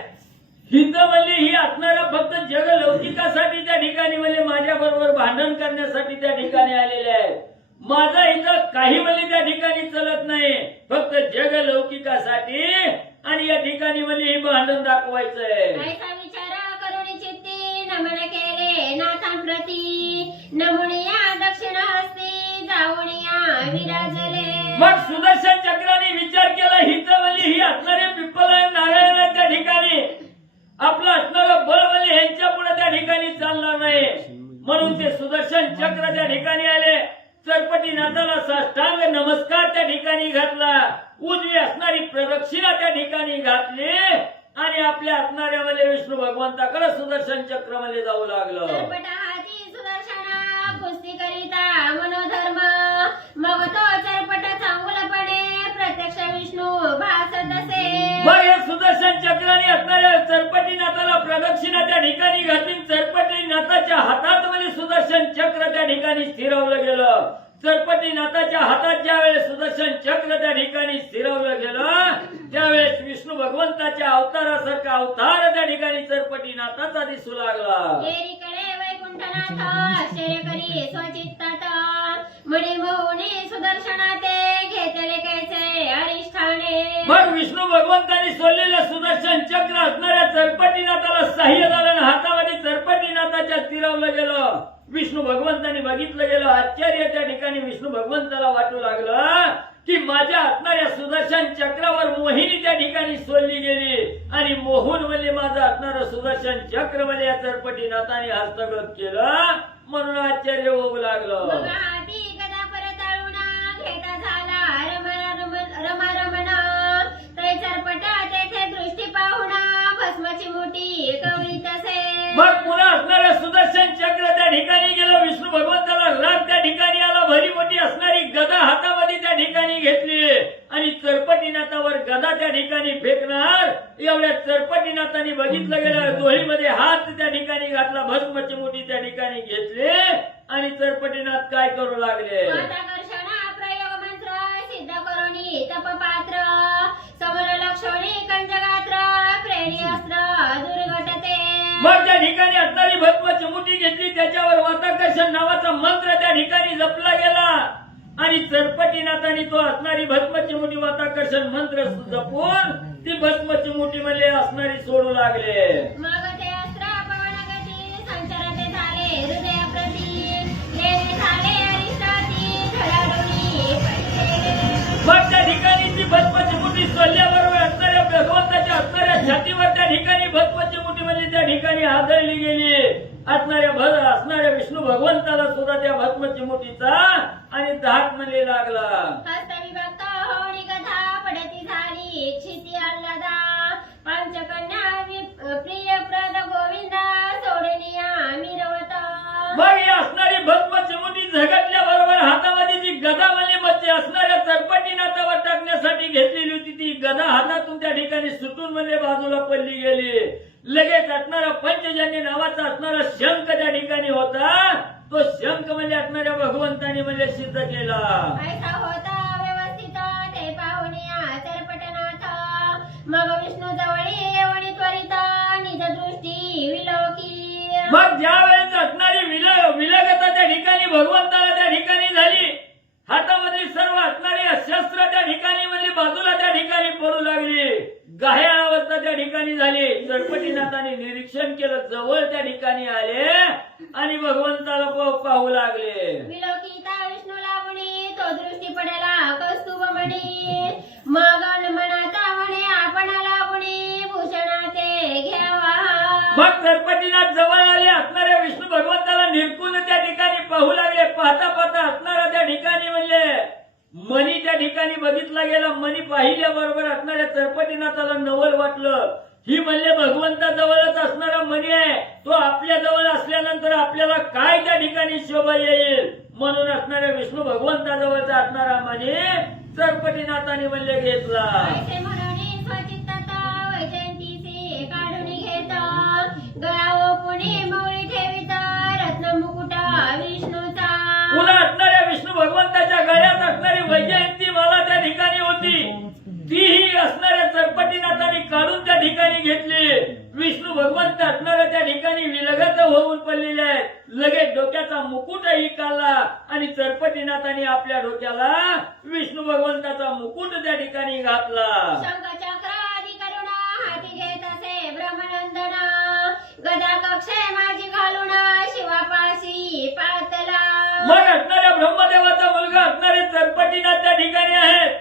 हिंद म्हणली ही असणारा फक्त जगलौकिकासाठी त्या ठिकाणी म्हणजे माझ्या बरोबर भांडण करण्यासाठी त्या ठिकाणी आलेले आहेत. माझा इथं काही म्हणजे त्या ठिकाणी चलत नाही, फक्त जगलौकिकासाठी आणि या ठिकाणी म्हणजे हे भांडण दाखवायचंय. ऐसा विचार करुणी चित्ती नमन केले नाथांप्रती नमुनिया दक्षिण हस्ती जाऊनिया विराजले. मग सुदर्शन चक्राने विचार केला हिथं म्हणजे ही असणारे पिप्पलायन नारायण आहे त्या ठिकाणी आपलं असणारं बळ म्हणजे ह्यांच्या पुढे त्या ठिकाणी चालणार नाही. म्हणून ते सुदर्शन चक्र त्या ठिकाणी आले. चरपटीनाथाला साष्टांग नमस्कार त्या ठिकाणी घातला. उजवी असणारी प्रदक्षिणा त्या ठिकाणी घातली आणि आपल्या असणाऱ्या मध्ये विष्णू भगवंताकडे सुदर्शन चक्र मध्ये जाऊ लागलं. चरपटा हाती सुदर्शना कुस्ती करिता मनोधर्म मग तो चरपट चांगुलपणे प्रत्यक्ष विष्णू भासत असे. मग हे सुदर्शन चक्राने असणाऱ्या चरपटीनाथाला प्रदक्षिणा त्या ठिकाणी घातली. चरपटीनाथाच्या हातात मध्ये सुदर्शन चक्र त्या ठिकाणी स्थिरवलं गेलं. चरपटीनाथाच्या हातात ज्यावेळेस सुदर्शन चक्र त्या ठिकाणी स्थिरवलं गेलं त्यावेळेस विष्णू भगवंताच्या अवतारासारखा अवतार त्या ठिकाणी चरपटीनाथाचा दिसू लागला. एकीकडे वैकुंठनाथ आश्चर्य करी स्वचित्तात म्हणे मोहने सुदर्शना ते घेतले कैसे अरिष्ठाने. मग विष्णू भगवंतांनी सोडलेलं सुदर्शन चक्र असणाऱ्या चरपटीनाथाला सहाय्य झालं आणि हातामध्ये चरपटीनाथाच्या स्थिरवलं गेलं. विष्णू भगवंतांनी बघितलं गेलं. आश्चर्य त्या ठिकाणी विष्णू भगवंताला वाटू लागलं की माझ्या असणाऱ्या सुदर्शन चक्रावर मोहिनी त्या ठिकाणी सोडली गेली आणि मोहून म्हणजे माझं असणारं सुदर्शन चक्र म्हणजे या चरपटीनाथाने हस्तगत केलं म्हणून आश्चर्य होऊ लागलं. मग हाती गदा परताळून घेता झाला रमरमण तै चरपटा तेथे दृष्टी पाहून भस्माची मोठी कवळी तसे. मग पुन्हा असणाऱ्या सुदर्शन चक्र त्या ठिकाणी गेलं. विष्णू भगवंताला राग त्या ठिकाणी आला. भरी मोठी असणारी गदा हातामध्ये त्या ठिकाणी घेतली आणि चरपटीनाथावर गदा त्या ठिकाणी फेकणार. एवढ्या चरपटीनाथाने बघितलं गेलं. दोहीमध्ये हात त्या ठिकाणी घातला. भस्मची मोठी त्या ठिकाणी घेतली आणि चरपटीनाथ काय करू लागले. माताकर्षणा प्रयोग मंत्र सिद्ध करुणी तपपात्र समोर लक्षणी कंजगात्र प्रेणी अस्त्र दुर्घटते. मग त्या ठिकाणी असणारी भस्मची मुठी घेतली. त्याच्यावर वाताकर्षण नावाचा मंत्र त्या ठिकाणी जपला गेला आणि चरपटीनाथाने तो असणारी भस्मची मुठी वाताकर्षण मंत्र जपून ती भस्मची मुठी मध्ये असणारी सोडू लागले. मग ते अस्त्र पवनगती संचरते झाले हृदयाप्रती देवी झाले अरिष्टाती धडाडोनी पडले. मग त्या ठिकाणी ती भस्मची मुठी सोडल्याबरोबर असणाऱ्या भगवंताच्या असणाऱ्या छातीवर त्या ठिकाणी भस्मची मुठी म्हणजे त्या ठिकाणी आदळली गेली. असणाऱ्या विष्णू भगवंताला सुद्धा त्या भस्मची मुठीचा आणि धाक म्हणजे लागला. हस्तविभक्त होणी कथा पडती झाली क्षिती आल्हादा पंचकन्या प्रियप्रद गोविंदा सोडनिया मिरवत. मग ही असणारी भस्मची मुठी झगटल्या बरोबर हातामध्ये जी गदा म्हणजे असणाऱ्या चरपटीनाथावर टाकण्यासाठी घेतलेली होती ती गदा हातातून त्या ठिकाणी सुटून म्हणजे बाजूला पडली गेली. लगेच असणारा पंचजन्य नावाचा असणारा शंख त्या ठिकाणी होता. तो शंख म्हणजे असणाऱ्या भगवंतानी म्हणजे सिद्ध केला. ऐसा होता व्यवस्थित ते पाहुनिया चरपटनाथ मग विष्णू जवळी येऊन त्वरित निज दृष्टी विलोकी. मग ज्या वेळेस असणारी त्या ठिकाणी भगवंताला त्या ठिकाणी झाली. हातामधली सर्व असणारी शस्त्र त्या ठिकाणी म्हणजे बाजूला त्या ठिकाणी पडू लागली. घायाळ अवस्था त्या ठिकाणी झाली. सरपटीनाथाने निरीक्षण केलं, जवळ त्या ठिकाणी आले आणि भगवंताला पाहू लागले. विलोकिता विष्णू लागुणी तो दृष्टी पडेला कौस्तुभ म्हणी मगन मनाचा म्हणे आपण लागुणी भूषणाचे घ्यावा. मग सरपटीनाथ जवळ आले, असणाऱ्या विष्णू भगवंताला निरखून त्या ठिकाणी पाहू लागले. पाहता पाहता असणारा त्या ठिकाणी म्हणजे मणी त्या ठिकाणी बघितला गेला. मणी पाहिल्याबरोबर असणाऱ्या सरपटीनाथाला नवल वाटलं. ही म्हणले भगवंताजवळच असणारा मणी आहे, तो आपल्या जवळ असल्यानंतर आपल्याला काय त्या ठिकाणी शोभा येईल. म्हणून असणाऱ्या विष्णू भगवंताजवळचा असणारा मणी सरपटीनाथाने म्हणले घेतला. ऐसे म्हणून स्वचित्तात वैजयंतीचे काढून घेत गळा ओपुणी मौळी ठेवित रत्न मुकुट विष्णूचा. पुन्हा असणाऱ्या विष्णू भगवंताच्या गळ्यात असणारी वैजयंती माला त्या ठिकाणी होती. तीही असणाऱ्या सरपटीनाथाने काढून त्या ठिकाणी घेतली. विष्णू भगवंत असणाऱ्या त्या ठिकाणी विलगत होऊन पडलेले आहेत. लगेच डोक्याचा मुकुटही काढला आणि सरपटीनाथाने आपल्या डोक्याला विष्णू भगवंताचा मुकुट त्या ठिकाणी घातला. शंखचक्र आदी करुणा हाती घेत असे ब्रह्मनंदना गदा कक्षे माझी घालून शिवापाशी पातला. मग असणाऱ्या ब्रह्मदेवाचा मुलगा असणारे सरपटीनाथ त्या ठिकाणी आहेत.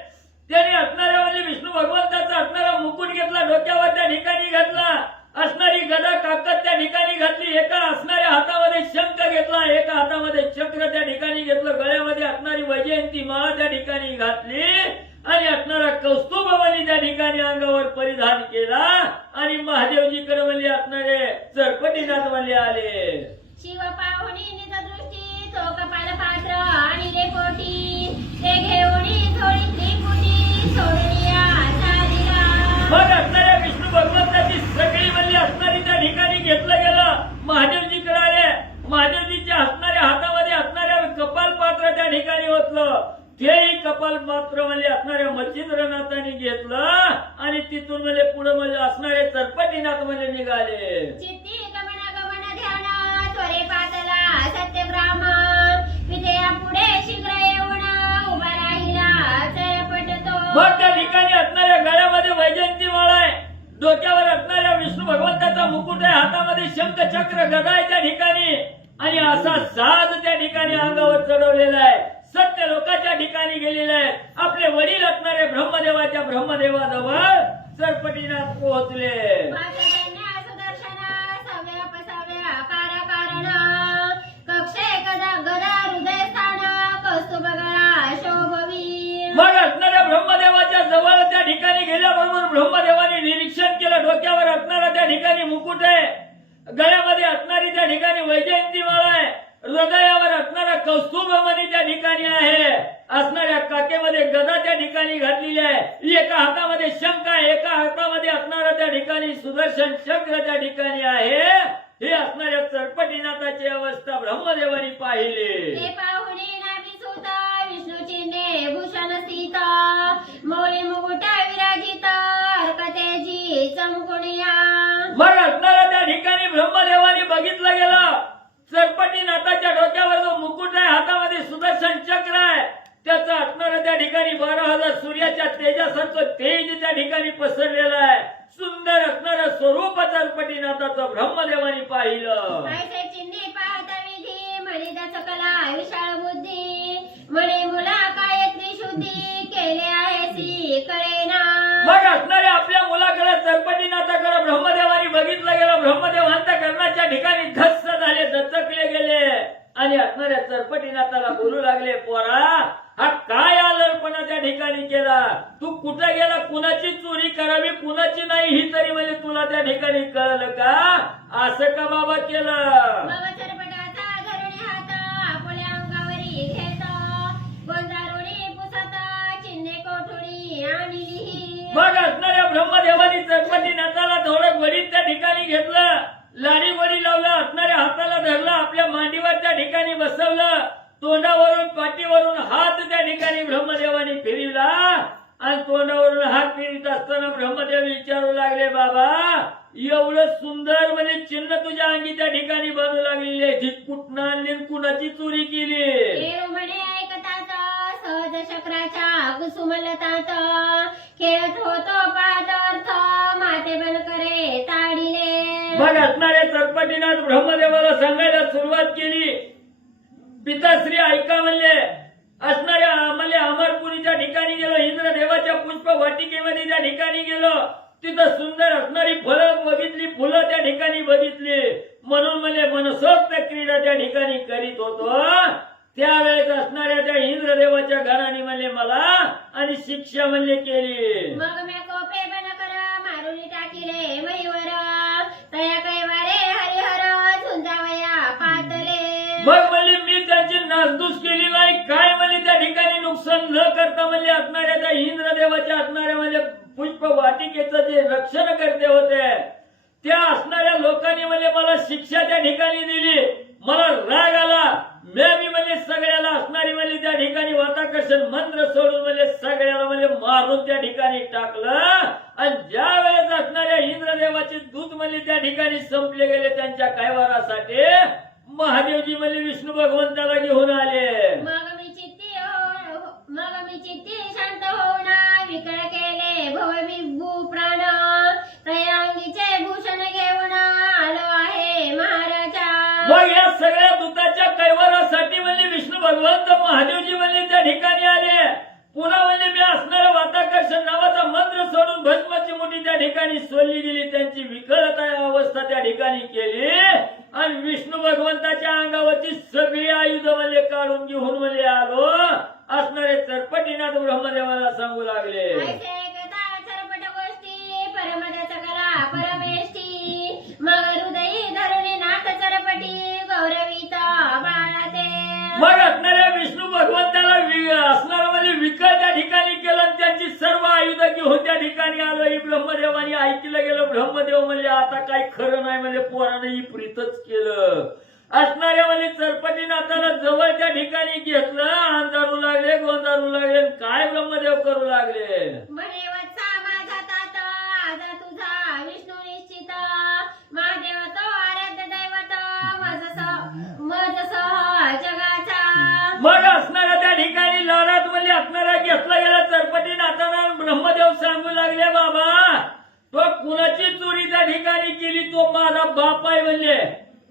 त्याने असणाऱ्या म्हणजे विष्णू भगवंताचा असणारा मुकुट घेतला, डोक्यावर त्या ठिकाणी घातला. असणारी गदा काकत त्या ठिकाणी घातली. एका असणाऱ्या हातामध्ये शंख घेतला, एका हातामध्ये चक्र त्या ठिकाणी घेतलं. गळ्यामध्ये असणारी वैजयंती माळा त्या ठिकाणी घातली आणि असणारा कौस्तुभवाणी त्या ठिकाणी अंगावर परिधान केला आणि महादेवजीकडे म्हणले असणारे सरपटीनाथ म्हणले आले. शिव पाहुणी निज दृष्टी तो कपाल पात्र आणि रे कोटी ते घेऊनी थोडी त्रिपुटी सोडूया झालीला. मग असणाऱ्या विष्णू भगवंताची सगळी म्हणली असणारी त्या ठिकाणी घेतलं गेलं. महादेवजीकडे आले. महादेवजीच्या असणाऱ्या हातामध्ये असणाऱ्या कपाल पात्र त्या ठिकाणी होतलं. तेही कपाल पात्र म्हणजे असणाऱ्या मच्छिंद्रनाथांनी घेतलं आणि तिथून म्हणजे पुढे म्हणजे असणारे सरपटीनाथ म्हणजे निघाले. चित्ती गमन गमन ध्यान त्वरे पातला सत्यग्राम विजया पुढे शीघ्र येऊन उभा राहिला चरपटतो. मग त्या ठिकाणी असणाऱ्या गळ्यामध्ये वैजयंती माळा आहे, डोक्यावर असणाऱ्या विष्णू भगवंताचा मुकुट आहे, हातामध्ये शंख चक्र गदा आहे त्या ठिकाणी आणि असा साज त्या ठिकाणी अंगावर चढवलेला आहे. सत्य लोकांच्या ठिकाणी गेलेले आहे. आपले वडील असणारे ब्रह्मदेवाच्या ब्रह्मदेवाजवळ सरपटीनाथ पोहोचले. वासुदेवने सुदर्शना सव्या पसाव्या कारण कक्षे गदा गदा हृदय स्थान कौस्तुभ गळा शोभवी. मग असणाऱ्या ब्रह्मदेवाच्या जवळ त्या ठिकाणी गेल्याबरोबर ब्रह्मदेवाने निरीक्षण केलं. डोक्यावर असणारा त्या ठिकाणी मुकुट आहे, गळ्यामध्ये असणारी त्या ठिकाणी वैजयंती माळा आहे, हृदयावर असणारा कौस्तुभ मणी त्या ठिकाणी आहे. असणाऱ्या काकेमध्ये गदा त्या ठिकाणी घातलेली आहे. एका हातामध्ये शंख आहे, एका हातामध्ये असणारा त्या ठिकाणी सुदर्शन चक्र त्या ठिकाणी आहे. हे असणाऱ्या सरपटीनाथाची अवस्था ब्रह्मदेवानी पाहिली. ते पाहुणे नाभी सुता विष्णू चिन्हे भूषण स्थित मौळी मुकुट विराजित हरकतेची चमकुनिया. मग असणाऱ्या त्या ठिकाणी ब्रह्मदेवानी बघितलं गेलं. सरपटीनाथाच्या डोक्यावर जो मुकुट आहे, हातामध्ये सुदर्शन चक्र आहे, त्याचा असणारा त्या ठिकाणी 12,000 सूर्याच्या तेजासारखं तेज त्या ठिकाणी पसरलेलं आहे. सुंदर असणारं स्वरूप सरपटीनाथाचं ब्रह्मदेवानी पाहिलं. ऐसे चिन्हे पाहता विधी म्हणित सकला विशाळ बुद्धी म्हणे मुला काय त्रिशुद्धी केले आहे सी कळेना. मग असणाऱ्या आपल्या मुलाकडे सरपटीनाथाकडे ब्रह्मदेवानी बघितलं गेलं. ब्रह्मदेव अंतःकरणाच्या ठिकाणी धस्स झाले, दचकले गेले आणि असणाऱ्या सरपटीनाथाला बोलू लागले, पोरा हा काय आलरपणा त्या ठिकाणी केला, तू कुठे गेला, कुणाची चोरी करावी कुणाची नाही ही तरी म्हणजे तुला त्या ठिकाणी कळलं का, असं का बाबा केलं. बाबा सरपटाचा धरुणी हात आपल्या अंगावरी घेत गोंजारुणी पुसत चिन्हे कोठुरी आणि लिही. मग असणाऱ्या ब्रह्मदेवानी सरपटीनाथाला थोडं वडील त्या ठिकाणी घेतलं, लाडी वडी लावलं, असणाऱ्या हाताला धरलं, आपल्या मांडीवर त्या ठिकाणी बसवलं, तोंडावरून पाठीवरून हात त्या ठिकाणी ब्रह्मदेवानी फिरला आणि तोंडावरून हात फिरत असताना ब्रह्मदेव विचारू लागले, बाबा एवढं सुंदर म्हणजे चिन्ह तुझ्या अंगी त्या ठिकाणी बनू लागलेली आहे. जी कुठनं आणली आणि कुणाची चोरी केली. हे म्हणे ऐकतात सहज शक्राच्या कुसुमलतात खेळत होतो पादर्थ माते बन करे ताडिले. मग असणाऱ्या चरपटीनाथ ब्रह्मदेवाला सांगायला सुरुवात केली. पिताश्री ऐका म्हणले. असणाऱ्या म्हणले अमरपुरीच्या ठिकाणी गेलो, इंद्रदेवाच्या पुष्प वाटिकेमध्ये त्या ठिकाणी गेलो, तिथं सुंदर असणारी फळं बघितली, फुलं त्या ठिकाणी बघितली, म्हणून म्हणजे मनसोक्त क्रीडा त्या ठिकाणी करीत होतो. त्यावेळेस असणाऱ्या त्या इंद्रदेवाच्या घराने म्हणले मला आणि शिक्षा म्हणले केली. मग मी कोपे बन कर मारुनी टाकिले मयूर तया कैवारे हरिहर झुंजावया पातले. मग म्हणले मी त्यांची नासधूस केली नाही, काय म्हणले त्या ठिकाणी नुकसान न करता म्हणले असणाऱ्या त्या इंद्रदेवाच्या असणाऱ्या म्हणजे पुष्प वाटिकेचं जे रक्षण करते होते त्या असणाऱ्या लोकांनी म्हणजे मला शिक्षा त्या ठिकाणी दिली. मला राग आला. मी म्हणजे सगळ्याला असणारी म्हणजे त्या ठिकाणी वाताकर्षण मंत्र सोडून म्हणजे सगळ्याला म्हणजे मारून त्या ठिकाणी टाकलं. आणि ज्या वेळेस असणाऱ्या इंद्रदेवाचे दूत म्हणजे त्या ठिकाणी संपले गेले त्यांच्या कैवारासाठी, महादेवजी म्हणजे विष्णू भगवंताला घेऊन आले. मग मी चित्ती शांत होऊन विकळ केले भवविभू प्राण तयांगीचे भूषण घेऊन आलो आहे महाराजा. मग या सगळ्या दूताच्या कैवारासाठी म्हणजे विष्णू भगवंत महादेवजी म्हणजे त्या ठिकाणी आले. पुन्हा म्हणजे मी असणारा वाताकर्षण नावाचा मंत्र सोडून भस्माची मुठी त्या ठिकाणी सोडली गेली. त्यांची विकलता अवस्था त्या ठिकाणी केली आणि विष्णू भगवंताच्या अंगावरची सगळी आयुध म्हणजे काढून घेऊन म्हणजे आलो. असणारे चरपटीनाथ ब्रह्मदेवाला सांगू लागले. ऐसे ऐकता चरपट गोष्टी परमदच करा परमेष्ठी मग हृदयी धरुणी नाथ चरपटी गौरवीत बाळाते. मग असणाऱ्या विष्णू भगवंताला असणारा म्हणजे विकल त्या ठिकाणी केलं आणि त्यांची सर्व आयुध घेऊन त्या ठिकाणी आलो. ही ब्रह्मदेवानी ऐकलं गेलं. ब्रह्मदेव म्हणजे आता काही खरं नाही म्हणजे पोरानं ही प्रीतच केलं. असणाऱ्या म्हणजे चरपटीनाथाला जवळ त्या ठिकाणी घेतलं. अंधारू लागले, गोंधारू लागले, काय ब्रह्मदेव करू लागले. म्हणे वत्सा माझा तात आजा तुझा विष्णू निश्चित महादेव तो आराध्य दैवत मजसह जगाचा. मग असणाऱ्या त्या ठिकाणी लढत म्हणजे असणारा घेतला गेला चरपटीनाथाला. ब्रह्मदेव सांगू लागले बाबा तो कुणाची चोरी त्या ठिकाणी केली, तो माझा बाप आहे म्हणले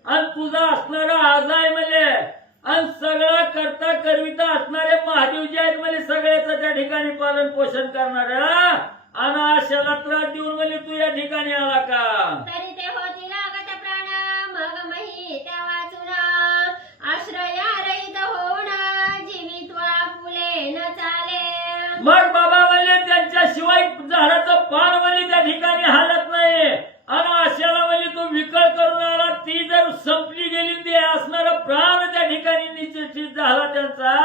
आणि तुझा असणारा आज आहे म्हणले आणि सगळा करता करविता असणारे महादेवजी आहेत म्हणजे सगळ्याचं त्या ठिकाणी पालन पोषण करणार आणि अशाला त्रास देऊन म्हणजे तू या ठिकाणी आला का. तरी ते होती लागत प्राण मग मही त्या वाचून आश्रया रहित होऊन जीवित्वा फुले न चाले. मग बाबा म्हणजे त्यांच्याशिवाय झाडाचं पान म्हणजे त्या ठिकाणी हालत नाही आणि अशाला म्हणजे तो विकळ करून आला. ती जर संपली गेली ते असणारा प्राण त्या ठिकाणी निश्चित झाला त्यांचा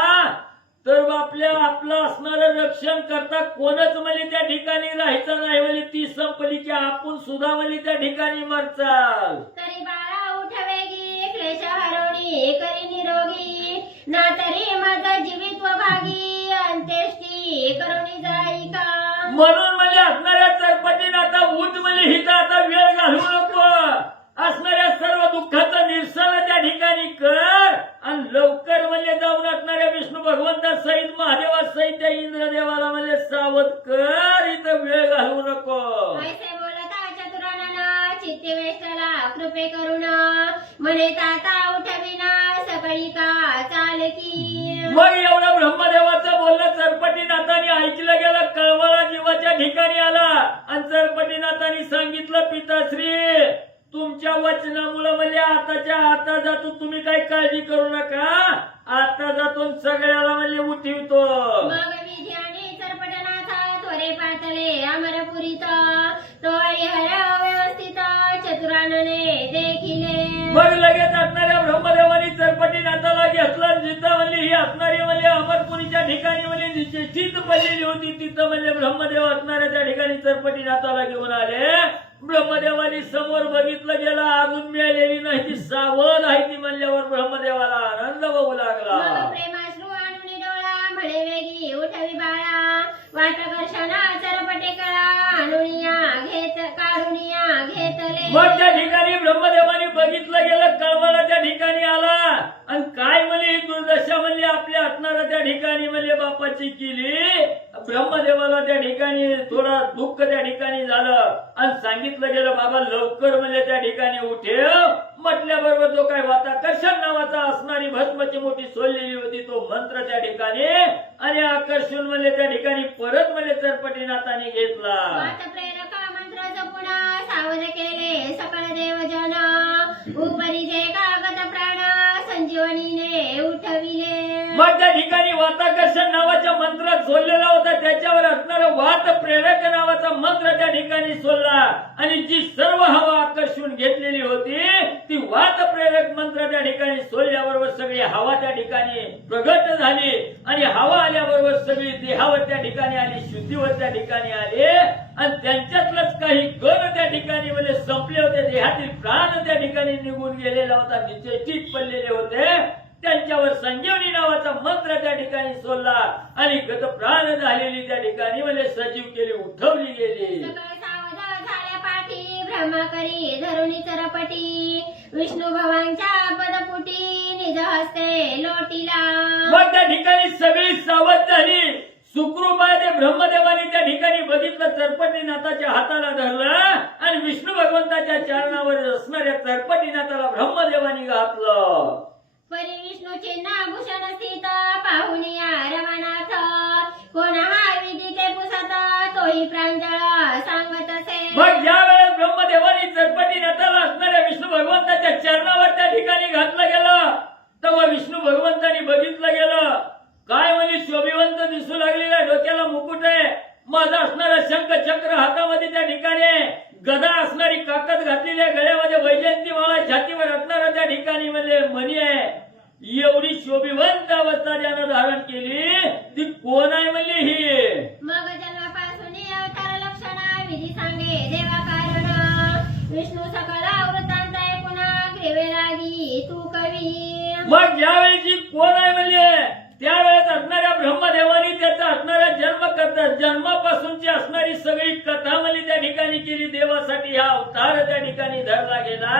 तर आपलं असणारं रक्षण करता कोणच म्हणजे त्या ठिकाणी राहायचं नाही. म्हणजे ती संपली की आपण सुद्धा म्हणजे त्या ठिकाणी मरचाल. तरी बाळा उठवेगी क्लेश हरवणी करी निरोगी ना तरी माझं जीवित्व भागी अंत्येष्टी करुणी जाई का. म्हणून म्हणजे असणाऱ्या चरपटीनाथा उठ म्हणजे हिथं आता वेळ घालवू नको. असणाऱ्या सर्व दुःखाचं निरसन त्या ठिकाणी कर आणि लवकर म्हणजे जाऊन असणाऱ्या विष्णू भगवंता सहित महादेवा सहित त्या इंद्रदेवाला म्हणजे सावध कर. इथं वेळ घालवू नको. ऐसे बोलता चतुरानन चित्ते वेष्टला कृपे करुण म्हणे ताता उठविना सकाळी का चाल की. मग एवढं ब्रह्मदेवाचं बोलणं चरपटीनाथाने ऐकलं गेलं. कळवळा जीवाच्या ठिकाणी आला आणि चरपटीनाथाने सांगितलं पिताश्री तुमच्या वचनामुळे म्हणजे आताच्या आता जातो तुम्ही काही काळजी करू नका. आता जातो सगळ्याला म्हणजे उठवितो. मग विधी आणि चरपटनाथा त्वरे पातले अमरपुरीत तो हरिहर व्यवस्थित चतुरानने देखिले. मग लगेच असणाऱ्या ब्रह्मदेवानी चरपटीनाथाला घेतलं. जिथं म्हणजे ही असणारी म्हणजे अमरपुरीच्या ठिकाणी म्हणजे निश्चित पडलेली होती तिथं म्हणजे ब्रह्मदेव असणाऱ्या त्या ठिकाणी चरपटीनाथाला घेऊन आले. ब्रह्मदेवानी समोर बघितलं गेलं अजून मिळालेली नाही ती सावध आहे ती म्हणल्यावर ब्रह्मदेवाला आनंद होऊ लागला. प्रेमाश्रू आणून डोळा म्हणे वेगी उठवी बाळा वाटकर्षणा चरपटे कळा आणुनिया घेत काढुनिया घेत मग त्या ठिकाणी ब्रह्मदेवाने बघितलं गेलं, कळवळा त्या ठिकाणी आला आणि काय म्हणे ही दुर्दशा म्हणले आपल्या असणारा त्या ठिकाणी म्हणले बापाची केली. ब्रह्मदेवाला त्या ठिकाणी थोडा दुःख त्या ठिकाणी झालं आणि सांगितलं गेलं बाबा लवकर म्हणजे त्या ठिकाणी उठेव. म्हटल्याबरोबर जो काय वाताकर्षण नावाचा असणारी भस्मची मोठी सोडलेली होती तो मंत्र त्या ठिकाणी आणि आकर्षण म्हणजे त्या ठिकाणी परत म्हणजे चरपटीनाथाने घेतला. वातप्रेरक मंत्र जपून सावध केले सकळ देवजन उपरी जे कागद प्राण संजीवनीने उठविले. मग त्या ठिकाणी वाताकर्षण नावाच्या मंत्र सोडलेला होता, त्याच्यावर असणारा वात प्रेरक नावाचा मंत्र त्या ठिकाणी सोडला आणि जी सर्व हवा आकर्षून घेतलेली होती ती वात प्रेरक मंत्र त्या ठिकाणी सोडल्याबरोबर सगळी हवा त्या ठिकाणी प्रगट झाली आणि हवा आल्याबरोबर सगळी देहावर त्या ठिकाणी आली, शुद्धीवर त्या ठिकाणी आले आणि त्यांच्यातलंच काही गण त्या ठिकाणी म्हणजे संपले होते, देहातील प्राण त्या ठिकाणी निघून गेलेला होता, निश्चित पडलेले होते. त्यांच्यावर संजीवनी नावाचा मंत्र त्या ठिकाणी सोडला आणि गत प्राण झालेली त्या ठिकाणी म्हणजे सजीव केली, उठवली गेली. सकळ सावध झाल्या पाठी ब्रह्मा करी धरुणी चरपटी विष्णू भवांच्या पदपुटी निज हस्ते लोटीला. मग त्या ठिकाणी सगळी सावध झाली. सुखरूप आहे ते ब्रह्मदेवाने त्या ठिकाणी बघितलं, चरपटीनाथाच्या हाताला धरलं आणि विष्णू भगवंताच्या चरणावर असणाऱ्या चरपटीनाथाला ब्रह्मदेवाने घातलं. परी विष्णू चिन्ह भूषण स्थित पाहुनिया रमनाथ कोण हा विधी ते पुसत तोही प्रांजळ सांगत असे. मग ज्या वेळेस ब्रह्मदेवाने चरपटीनाथाला असणाऱ्या विष्णू भगवंताच्या चरणावर त्या ठिकाणी घातलं गेलं तेव्हा विष्णू भगवंतानी बघितलं गेलं, काय म्हणजे शोभिवंत दिसू लागलेला, डोक्याला मुकुट आहे, माझा असणारा शंख चक्र हातामध्ये त्या ठिकाणी गदा असणारी काकत घातलेली आहे, गळ्यामध्ये वैजयंती माळा, छातीवर असणारा त्या ठिकाणी म्हणजे मणी आहे. एवढी शोभिवंत अवस्था ज्यानं धारण केली ती कोण आहे म्हणजे ही. मग जन्मापासून अवतार लक्षण विधी सांगे देवा कारण विष्णू सकळ वृत्तांत पुन्हा ग्रीवे लागी तू कवी. मग ज्यावेळी कोण आहे म्हणजे त्यावेळेस असणाऱ्या ब्रह्मदेवानी त्याचा असणारा जन्म करता जन्मापासूनची असणारी सगळी कथा म्हणजे त्या ठिकाणी केली. देवासाठी हा अवतार त्या ठिकाणी धरला गेला.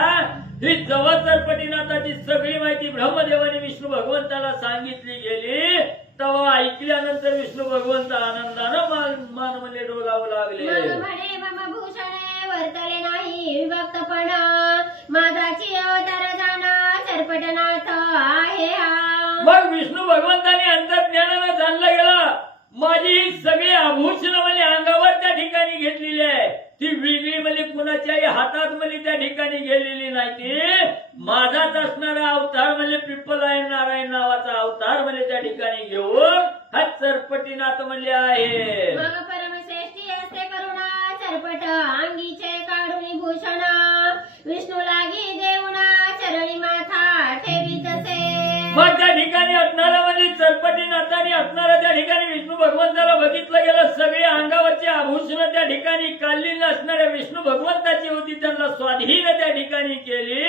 ही जवळ चरपटीनाथाची सगळी माहिती ब्रह्मदेवाने विष्णू भगवंताला सांगितली गेली. तेव्हा ऐकल्यानंतर विष्णू भगवंत आनंदानं मान म्हणजे डोलावू लागले. मग म्हणे मम भूषणे वर्तले नाही विभक्तपण माझाची अवतार जाण चरपटनाथ आहे हा. मग विष्णू भगवंताने अंतर्ज्ञानानं जाणलं गेलं, माझी ही सगळी आभूषण म्हणजे अंगावर त्या ठिकाणी घेतलेली आहे, ती वेगळी म्हणजे कुणाच्याही हातात म्हणजे त्या ठिकाणी गेलेली नाही. ती माझाच असणारा अवतार म्हणजे पिप्पलायन नारायण नावाचा अवतार म्हणजे त्या ठिकाणी घेऊन हा चरपटीनाथ म्हणजे आहे. मग परमश्रेष्ठी असते करुणा चरपट अंगीचे काढून भूषण विष्णू लागी देऊना चरणी माथा ठेवीत असे. मग त्या ठिकाणी असणारा म्हणजे चरपटीनाथाने असणारा त्या ठिकाणी विष्णू भगवंताला बघितलं गेलं, सगळे अंगावरचे आभूषण त्या ठिकाणी काढलेली असणाऱ्या विष्णू भगवंताची होती, त्यांना स्वाधीन त्या ठिकाणी केली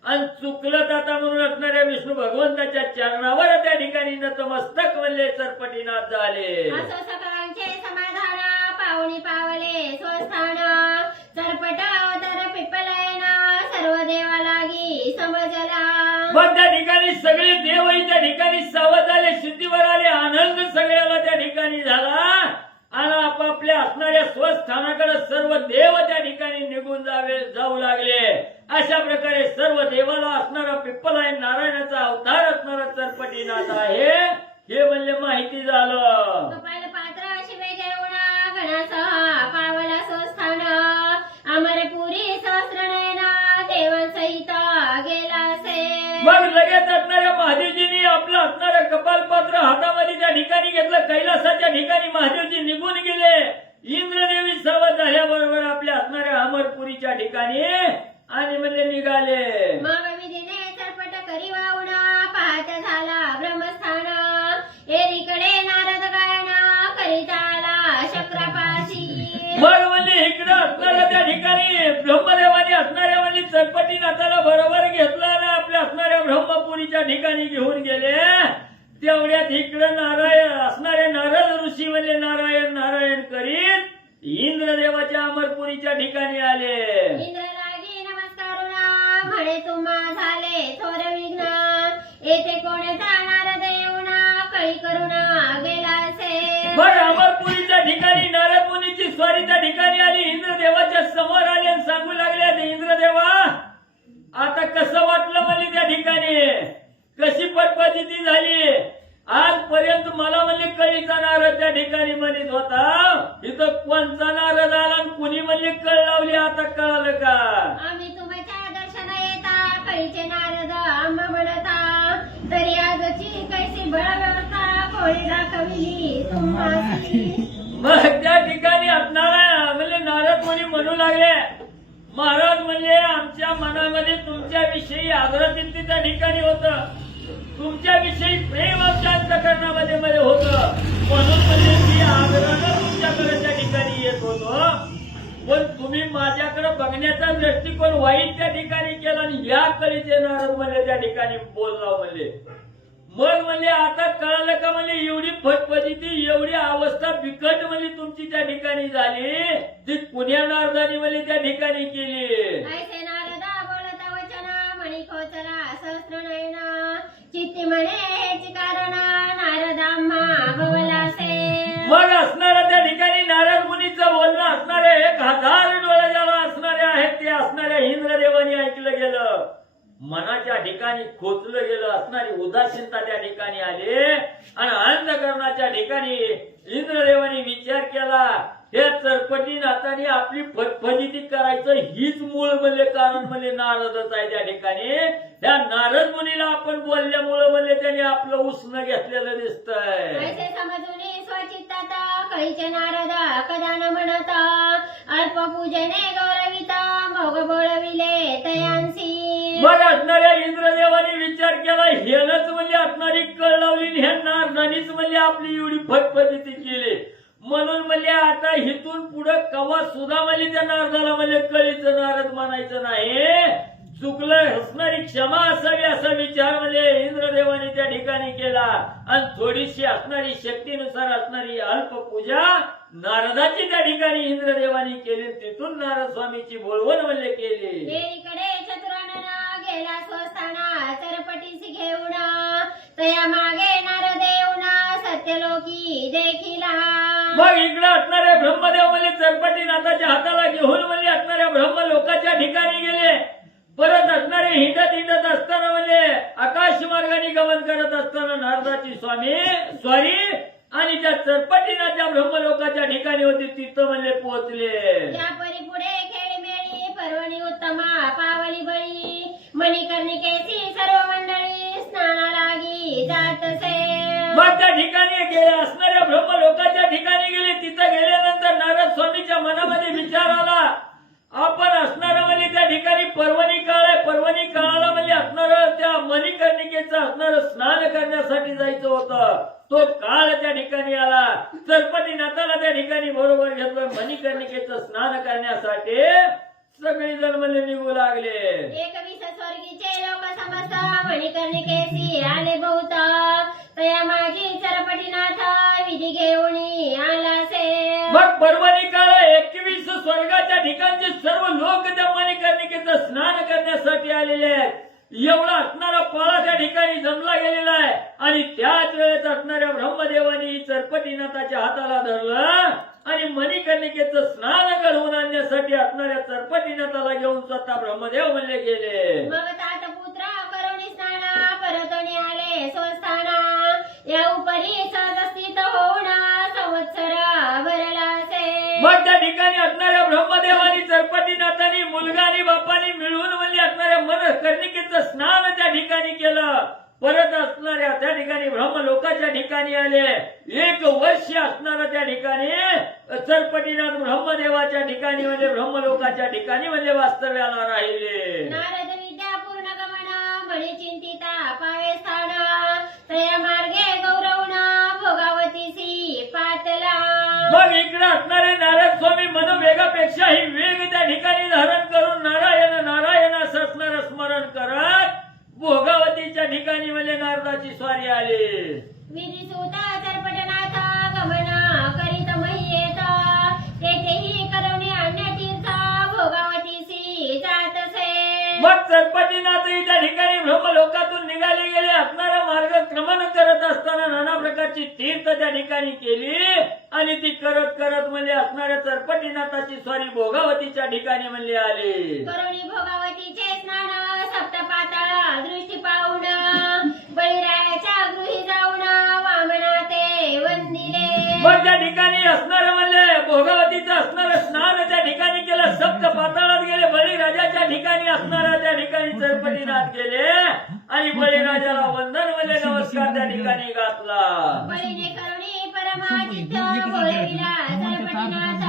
आणि चुकलं आता म्हणून असणाऱ्या विष्णू भगवंताच्या चरणावर त्या ठिकाणी नतमस्तक म्हणले चरपटीनाथ झाले. असो सकळांचे समाधान पाहुणी पावले स्वस्थान चरपट अवतार पिप्पलायन सर्व देवा लागी समजला. मग त्या ठिकाणी सगळे देवही त्या ठिकाणी सावध आले, शुद्धीवर आले, आनंद सगळ्याला त्या ठिकाणी झाला आणि आपापल्या असणाऱ्या स्वस्थानाकडे सर्व देव त्या ठिकाणी निघून जाऊ लागले. अशा प्रकारे सर्व देवाला असणारा पिप्पलायन नारायणाचा अवतार असणारा चरपटीनाथ आहे हे म्हणजे माहिती झालं. कपाल पात्र शिवे घेऊन गणासह पावला स्वस्थान अमरपुरी सहस्रनयन देवांसहित गेला असे. मग लगेच असणाऱ्या महादेवजींनी आपलं असणारं कपालपात्र हातामध्ये त्या ठिकाणी घेतलं, कैलासाच्या ठिकाणी महादेवजी निघून गेले. इंद्रदेवी सावध झाल्याबरोबर आपल्या असणाऱ्या अमरपुरीच्या ठिकाणी आणि म्हणजे निघाले. मग विधीने चरपट करी वाहून पाहत झाला ब्रह्मस्थान एकीकडे नारद गायन करीत आला शक्रापाशी. मग म्हणजे इकडं असणाऱ्या त्या ठिकाणी ब्रह्मदेवाने असणाऱ्या म्हणजे चरपटीनाथाला बरोबर घेतलं आणि आपल्या असणाऱ्या ब्रह्मपुरीच्या ठिकाणी घेऊन गेले. तेवढ्यात इकडं नारायण असणारे नारद ऋषी म्हणजे नारायण नारायण करीत इंद्रदेवाच्या अमरपुरीच्या ठिकाणी आले. इंद्र लागी तुम्हा झाले थोर विघ्न येथे कोण जाणार देऊना कळी करून गेला असे बरं अमरपुरीच्या ठिकाणी नारद मुनीची स्वारी त्या ठिकाणी आली. इंद्रदेवाच्या समोर आली आणि सांगू लागले, इंद्रदेवा आता कसं वाटलं मला त्या ठिकाणी, कशी पटपटी झाली. आजपर्यंत मला म्हणजे कळीचा नारद त्या ठिकाणी म्हणत होता, इथं कोणचा नारद आला आणि कुणी म्हणजे कळ लावली, आता कळालं का. आम्ही तुमच्या दर्शन येता कळीचे नारद आम्हा म्हणता, तरी आजची कैसी बळ व्यवस्था कोणी दाखविली तुम्हासी. मग त्या ठिकाणी असणारा म्हणजे नारद मुनी म्हणू लागले, महाराज म्हणजे आमच्या मनामध्ये तुमच्याविषयी आदरातिथ्य त्या ठिकाणी होतं, तुमच्याविषयी प्रेम आमच्या अंतःकरणामध्ये मध्ये होतं, म्हणून म्हणजे मी आदरानं तुमच्याकडे त्या ठिकाणी येत होतो. पण तुम्ही माझ्याकडे बघण्याचा दृष्टिकोन वाईट त्या ठिकाणी केला आणि या कळीचे नारद म्हणजे त्या ठिकाणी बोलला म्हणजे. मग म्हणजे आता कळालं का म्हणजे एवढी फटफटीची एवढी अवस्था बिकट म्हणजे तुमची त्या ठिकाणी झाली, ती पुण्या नारदानी म्हणजे त्या ठिकाणी केली. ऐसे नारदा बोलता वचना म्हणी खोचला सहस्र नयना चित्ती म्हणे हेच कारण नारदाम्हा भवलासे. मग असणाऱ्या त्या ठिकाणी नारद मुनीचं बोलणं असणारे 1000 डोळे ज्याला असणारे आहेत ते असणाऱ्या इंद्रदेवानी ऐकलं गेलं, मनाच्या ठिकाणी खोचलं गेलं, असणारी उदासीनता त्या ठिकाणी आली आणि अंतःकरणाच्या ठिकाणी इंद्रदेवानी विचार केला, हे चरपटी नातानी आपली फटफटीती करायचं हीच मूळ म्हणजे कारण म्हणजे नारदच आहे त्या ठिकाणी. त्या नारद मुनीला आपण बोलल्यामुळं म्हणजे त्याने आपलं उसनं घेतलेलं दिसतंय. ऐसे समजून स्वचित्तात कळीचे नारद कदा न म्हणता अल्प पूजने गौरविता भोग बोळविले तयांसी. मग असणाऱ्या इंद्रदेवाने विचार केला, हेनच म्हणजे असणारी कळ लावली, ह्या नारदानीच म्हणजे आपली एवढी फटफटीती केली, म्हणून म्हणजे आता इथून पुढे कवा सुद्धा म्हणजे त्या नारदाला म्हणजे कळीचं नारद म्हणायचं नाही, चुकलं हसणारी क्षमा असावी असा विचार म्हणजे इंद्रदेवाने त्या ठिकाणी केला आणि थोडीशी असणारी शक्तीनुसार असणारी अल्प पूजा नारदाची त्या ठिकाणी इंद्रदेवाने केली. तिथून नारद स्वामीची बोलवण म्हणजे केली. इकडे चतुरानना गेला स्वस्थाना चरपटीसी घेऊन तया मागे नारदेवना सत्यलोकी देखिला. मग इकडे असणाऱ्या ब्रह्मदेव म्हणजे चरपटीनाथाच्या हाताला घेऊन म्हणजे असणाऱ्या ब्रह्मलोकाच्या ठिकाणी गेले. परत असणारे हिंडत असताना म्हणजे आकाश मार्गाने गमन करत असताना नारदाची स्वारी आणि त्या चरपटीनाथच्या ब्रह्मलोकाच्या ठिकाणी होती, तिथं म्हणजे पोहोचले. या परिपुढे खेळीमेळी पर्वणी उत्तमा पावली बळी मणिकर्णिकेची सर्व मंडळी स्नाना लागी जातसे. मग त्या ठिकाणी गेले असणाऱ्या ब्रह्मलोकाच्या ठिकाणी गेले. तिथं गेल्यानंतर नारद स्वामीच्या मनामध्ये विचार आला, आपण असणारं म्हणजे त्या ठिकाणी पर्वणी काळ आहे, पर्वणी काळाला म्हणजे असणारं त्या मणिकर्णिकेचं असणारं स्नान करण्यासाठी जायचं होतं. तो काळ त्या ठिकाणी आला, चरपटीनाथाला त्या ठिकाणी बरोबर घेतलं, मणिकर्णिकेचं स्नान करण्यासाठी सगळी जण म्हणजे निघू लागले. 21 स्वर्गीचे लोक समस्त मणिकर्णिकेसी आले बहुत तया मागे चरपटीनाथ विधी घेऊन आलासे. मग पर्वणी काळ 21 स्वर्गाच्या ठिकाणचे सर्व लोक त्या मणिकर्णिकेचं स्नान करण्यासाठी आलेले आहेत. एवढा असणारा पाळा त्या ठिकाणी जमला गेलेला आहे आणि त्याच वेळेस असणाऱ्या ब्रह्मदेवानी चरपटीनाथाच्या हाताला धरलं आणि मणिकर्णिकेचं स्नान घडवून आणण्यासाठी असणाऱ्या चरपटीनाथाला घेऊन स्वतः ब्रह्मदेव म्हणले गेले. मग तात पुत्र करुणी स्नान परतणी आले स्वस्थाना या उपरी सहस्थित होऊन संवत्सर भरलासे. मग त्या ठिकाणी असणाऱ्या ब्रह्मदेवानी चरपटीनाथांनी मुलगा आणि बापानी मिळून म्हणजे असणाऱ्या मणिकर्णिकेचं स्नान त्या ठिकाणी केलं. परत असणाऱ्या त्या ठिकाणी ब्रह्मलोकाच्या ठिकाणी आले. 1 वर्ष असणारा त्या ठिकाणी चरपटीनाथ ब्रह्मदेवाच्या ठिकाणी म्हणजे ब्रह्मलोकाच्या ठिकाणी म्हणजे वास्तव्याला राहिले. नारद विद्या पूर्ण गमन म्हणे चिंतिता पावे स्थान तया मार्गे गौरवण भोगावतीसी पातला. मग इकडे असणारे नारद स्वामी मनोवेगापेक्षाही वेग त्या ठिकाणी धारण करून नारायण नारायण असं असणारं स्मरण करत भोगावतीच्या ठिकाणी म्हणजे नारदाची स्वारी आली. विधी सुता चरपटनाथ गमन करीत महियेत तेथेही करवणे अन्य तीर्थ भोगावतीसी जातसे. मग चरपटीनाथ त्या ठिकाणी ब्रह्मलोकातून निघाले गेले असणारा मार्ग क्रमण करत असताना नाना प्रकारची तीर्थ त्या ठिकाणी केली आणि ती करत करत म्हणजे असणाऱ्या चरपटीनाथाची स्वारी भोगावतीच्या ठिकाणी म्हणले आले. करुणी भोगावतीचे स्नान सप्तपाताळ दृष्टी पाहुण बळीरायाच्या गृही जाऊन वामना ते वंदिले. मग त्या ठिकाणी असणारं म्हणले भोगावतीचं असणारं स्नान त्या ठिकाणी केलं. सप्त पाताळात गेले. बळीराजाच्या ठिकाणी असणारा त्या ठिकाणी चरपटीनाथ गेले आणि बळीराजाला वंदन म्हणले नमस्कार त्या ठिकाणी घातला. बळीने करुणी परमादित्य बोलविला चरपटीनाथ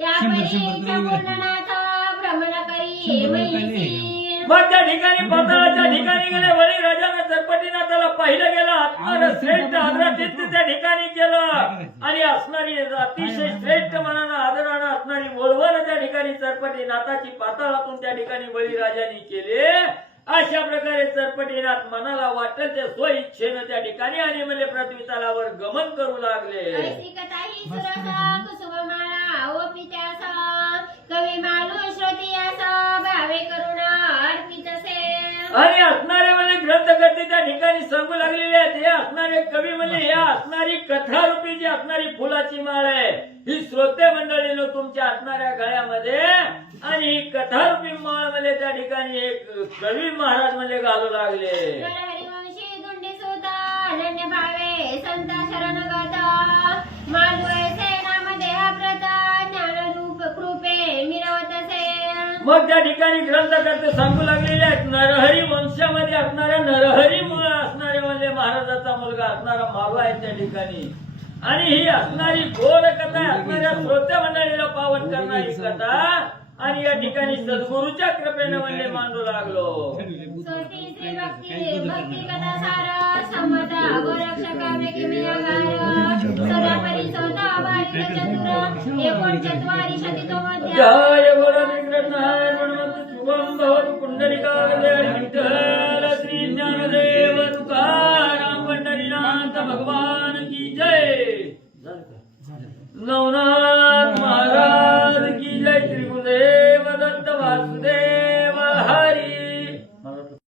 या परीच्या पूर्णनाथ भ्रमण करी महिषी. मग त्या ठिकाणी पाताळाच्या ठिकाणी गेले. बळीराजानं चरपटीनाथाला पाहिलं गेलं. असणारं श्रेष्ठ आदरातिथ्य त्या ठिकाणी केलं आणि असणारी अतिशय श्रेष्ठ मनानं आदरानं असणारी बोलवण त्या ठिकाणी चरपटीनाथाची पाताळातून त्या ठिकाणी बळीराजाने केले. अशा प्रकारे चरपटीनाथ मनाला वाटेल ते स्वइच्छेनं त्या ठिकाणी आणि म्हणजे पृथ्वी तलावर गमन करू लागले. ऐसी कथाही सुरसा कुसुममाळा ओपित्यास कवी मालू श्रोतियास भावे करुणा अर्पितसे. आणि असणारे म्हणजे ग्रंथकर्ते त्या ठिकाणी सांगू लागलेले आहेत. हे असणारे कवी म्हणजे हे असणारी कथारूपी जी असणारी फुलाची माळ आहे ही श्रोते मंडळीनं तुमच्या असणाऱ्या गळ्यामध्ये आणि ही कथारूपी माळ म्हणजे त्या ठिकाणी एक कवी महाराज म्हणजे घालू लागले. हरिवंशी दुंडी सुत अनन्य भावे संत शरणगत मालवयसे नाम देहप्रत ज्ञानरूप कृपे मिरवतसे. मग त्या ठिकाणी ग्रंथकर्ते सांगू लागलेले आहेत. नरहरी वंशामध्ये असणाऱ्या नरहरी मुळे असणारे म्हणजे महाराजाचा मुलगा असणारा मालवा आहे त्या ठिकाणी आणि ही असणारी गोड कथा असणाऱ्या श्रोत्या मंडळीला पावन करणारी कथा आणि या ठिकाणी सद्गुरूच्या कृपेने म्हणजे मांडू लागलो. स्वस्ति श्री भक्ती कथा सार समत गोरक्षका मेघमियागार सदा परिसोदा बालिक चतुर एकोणचत्वारी शतितो मध्य. जय बोलो कृष्णाय प्रणमत शुभम भवतु पुंडलिकाग्रे विठ्ठल श्री ज्ञानदेव तुकाराम पंढरीनाथ भगवान की जय. नवनाथ महाराज की जय. श्री गुरुदेव दत्त वासुदेव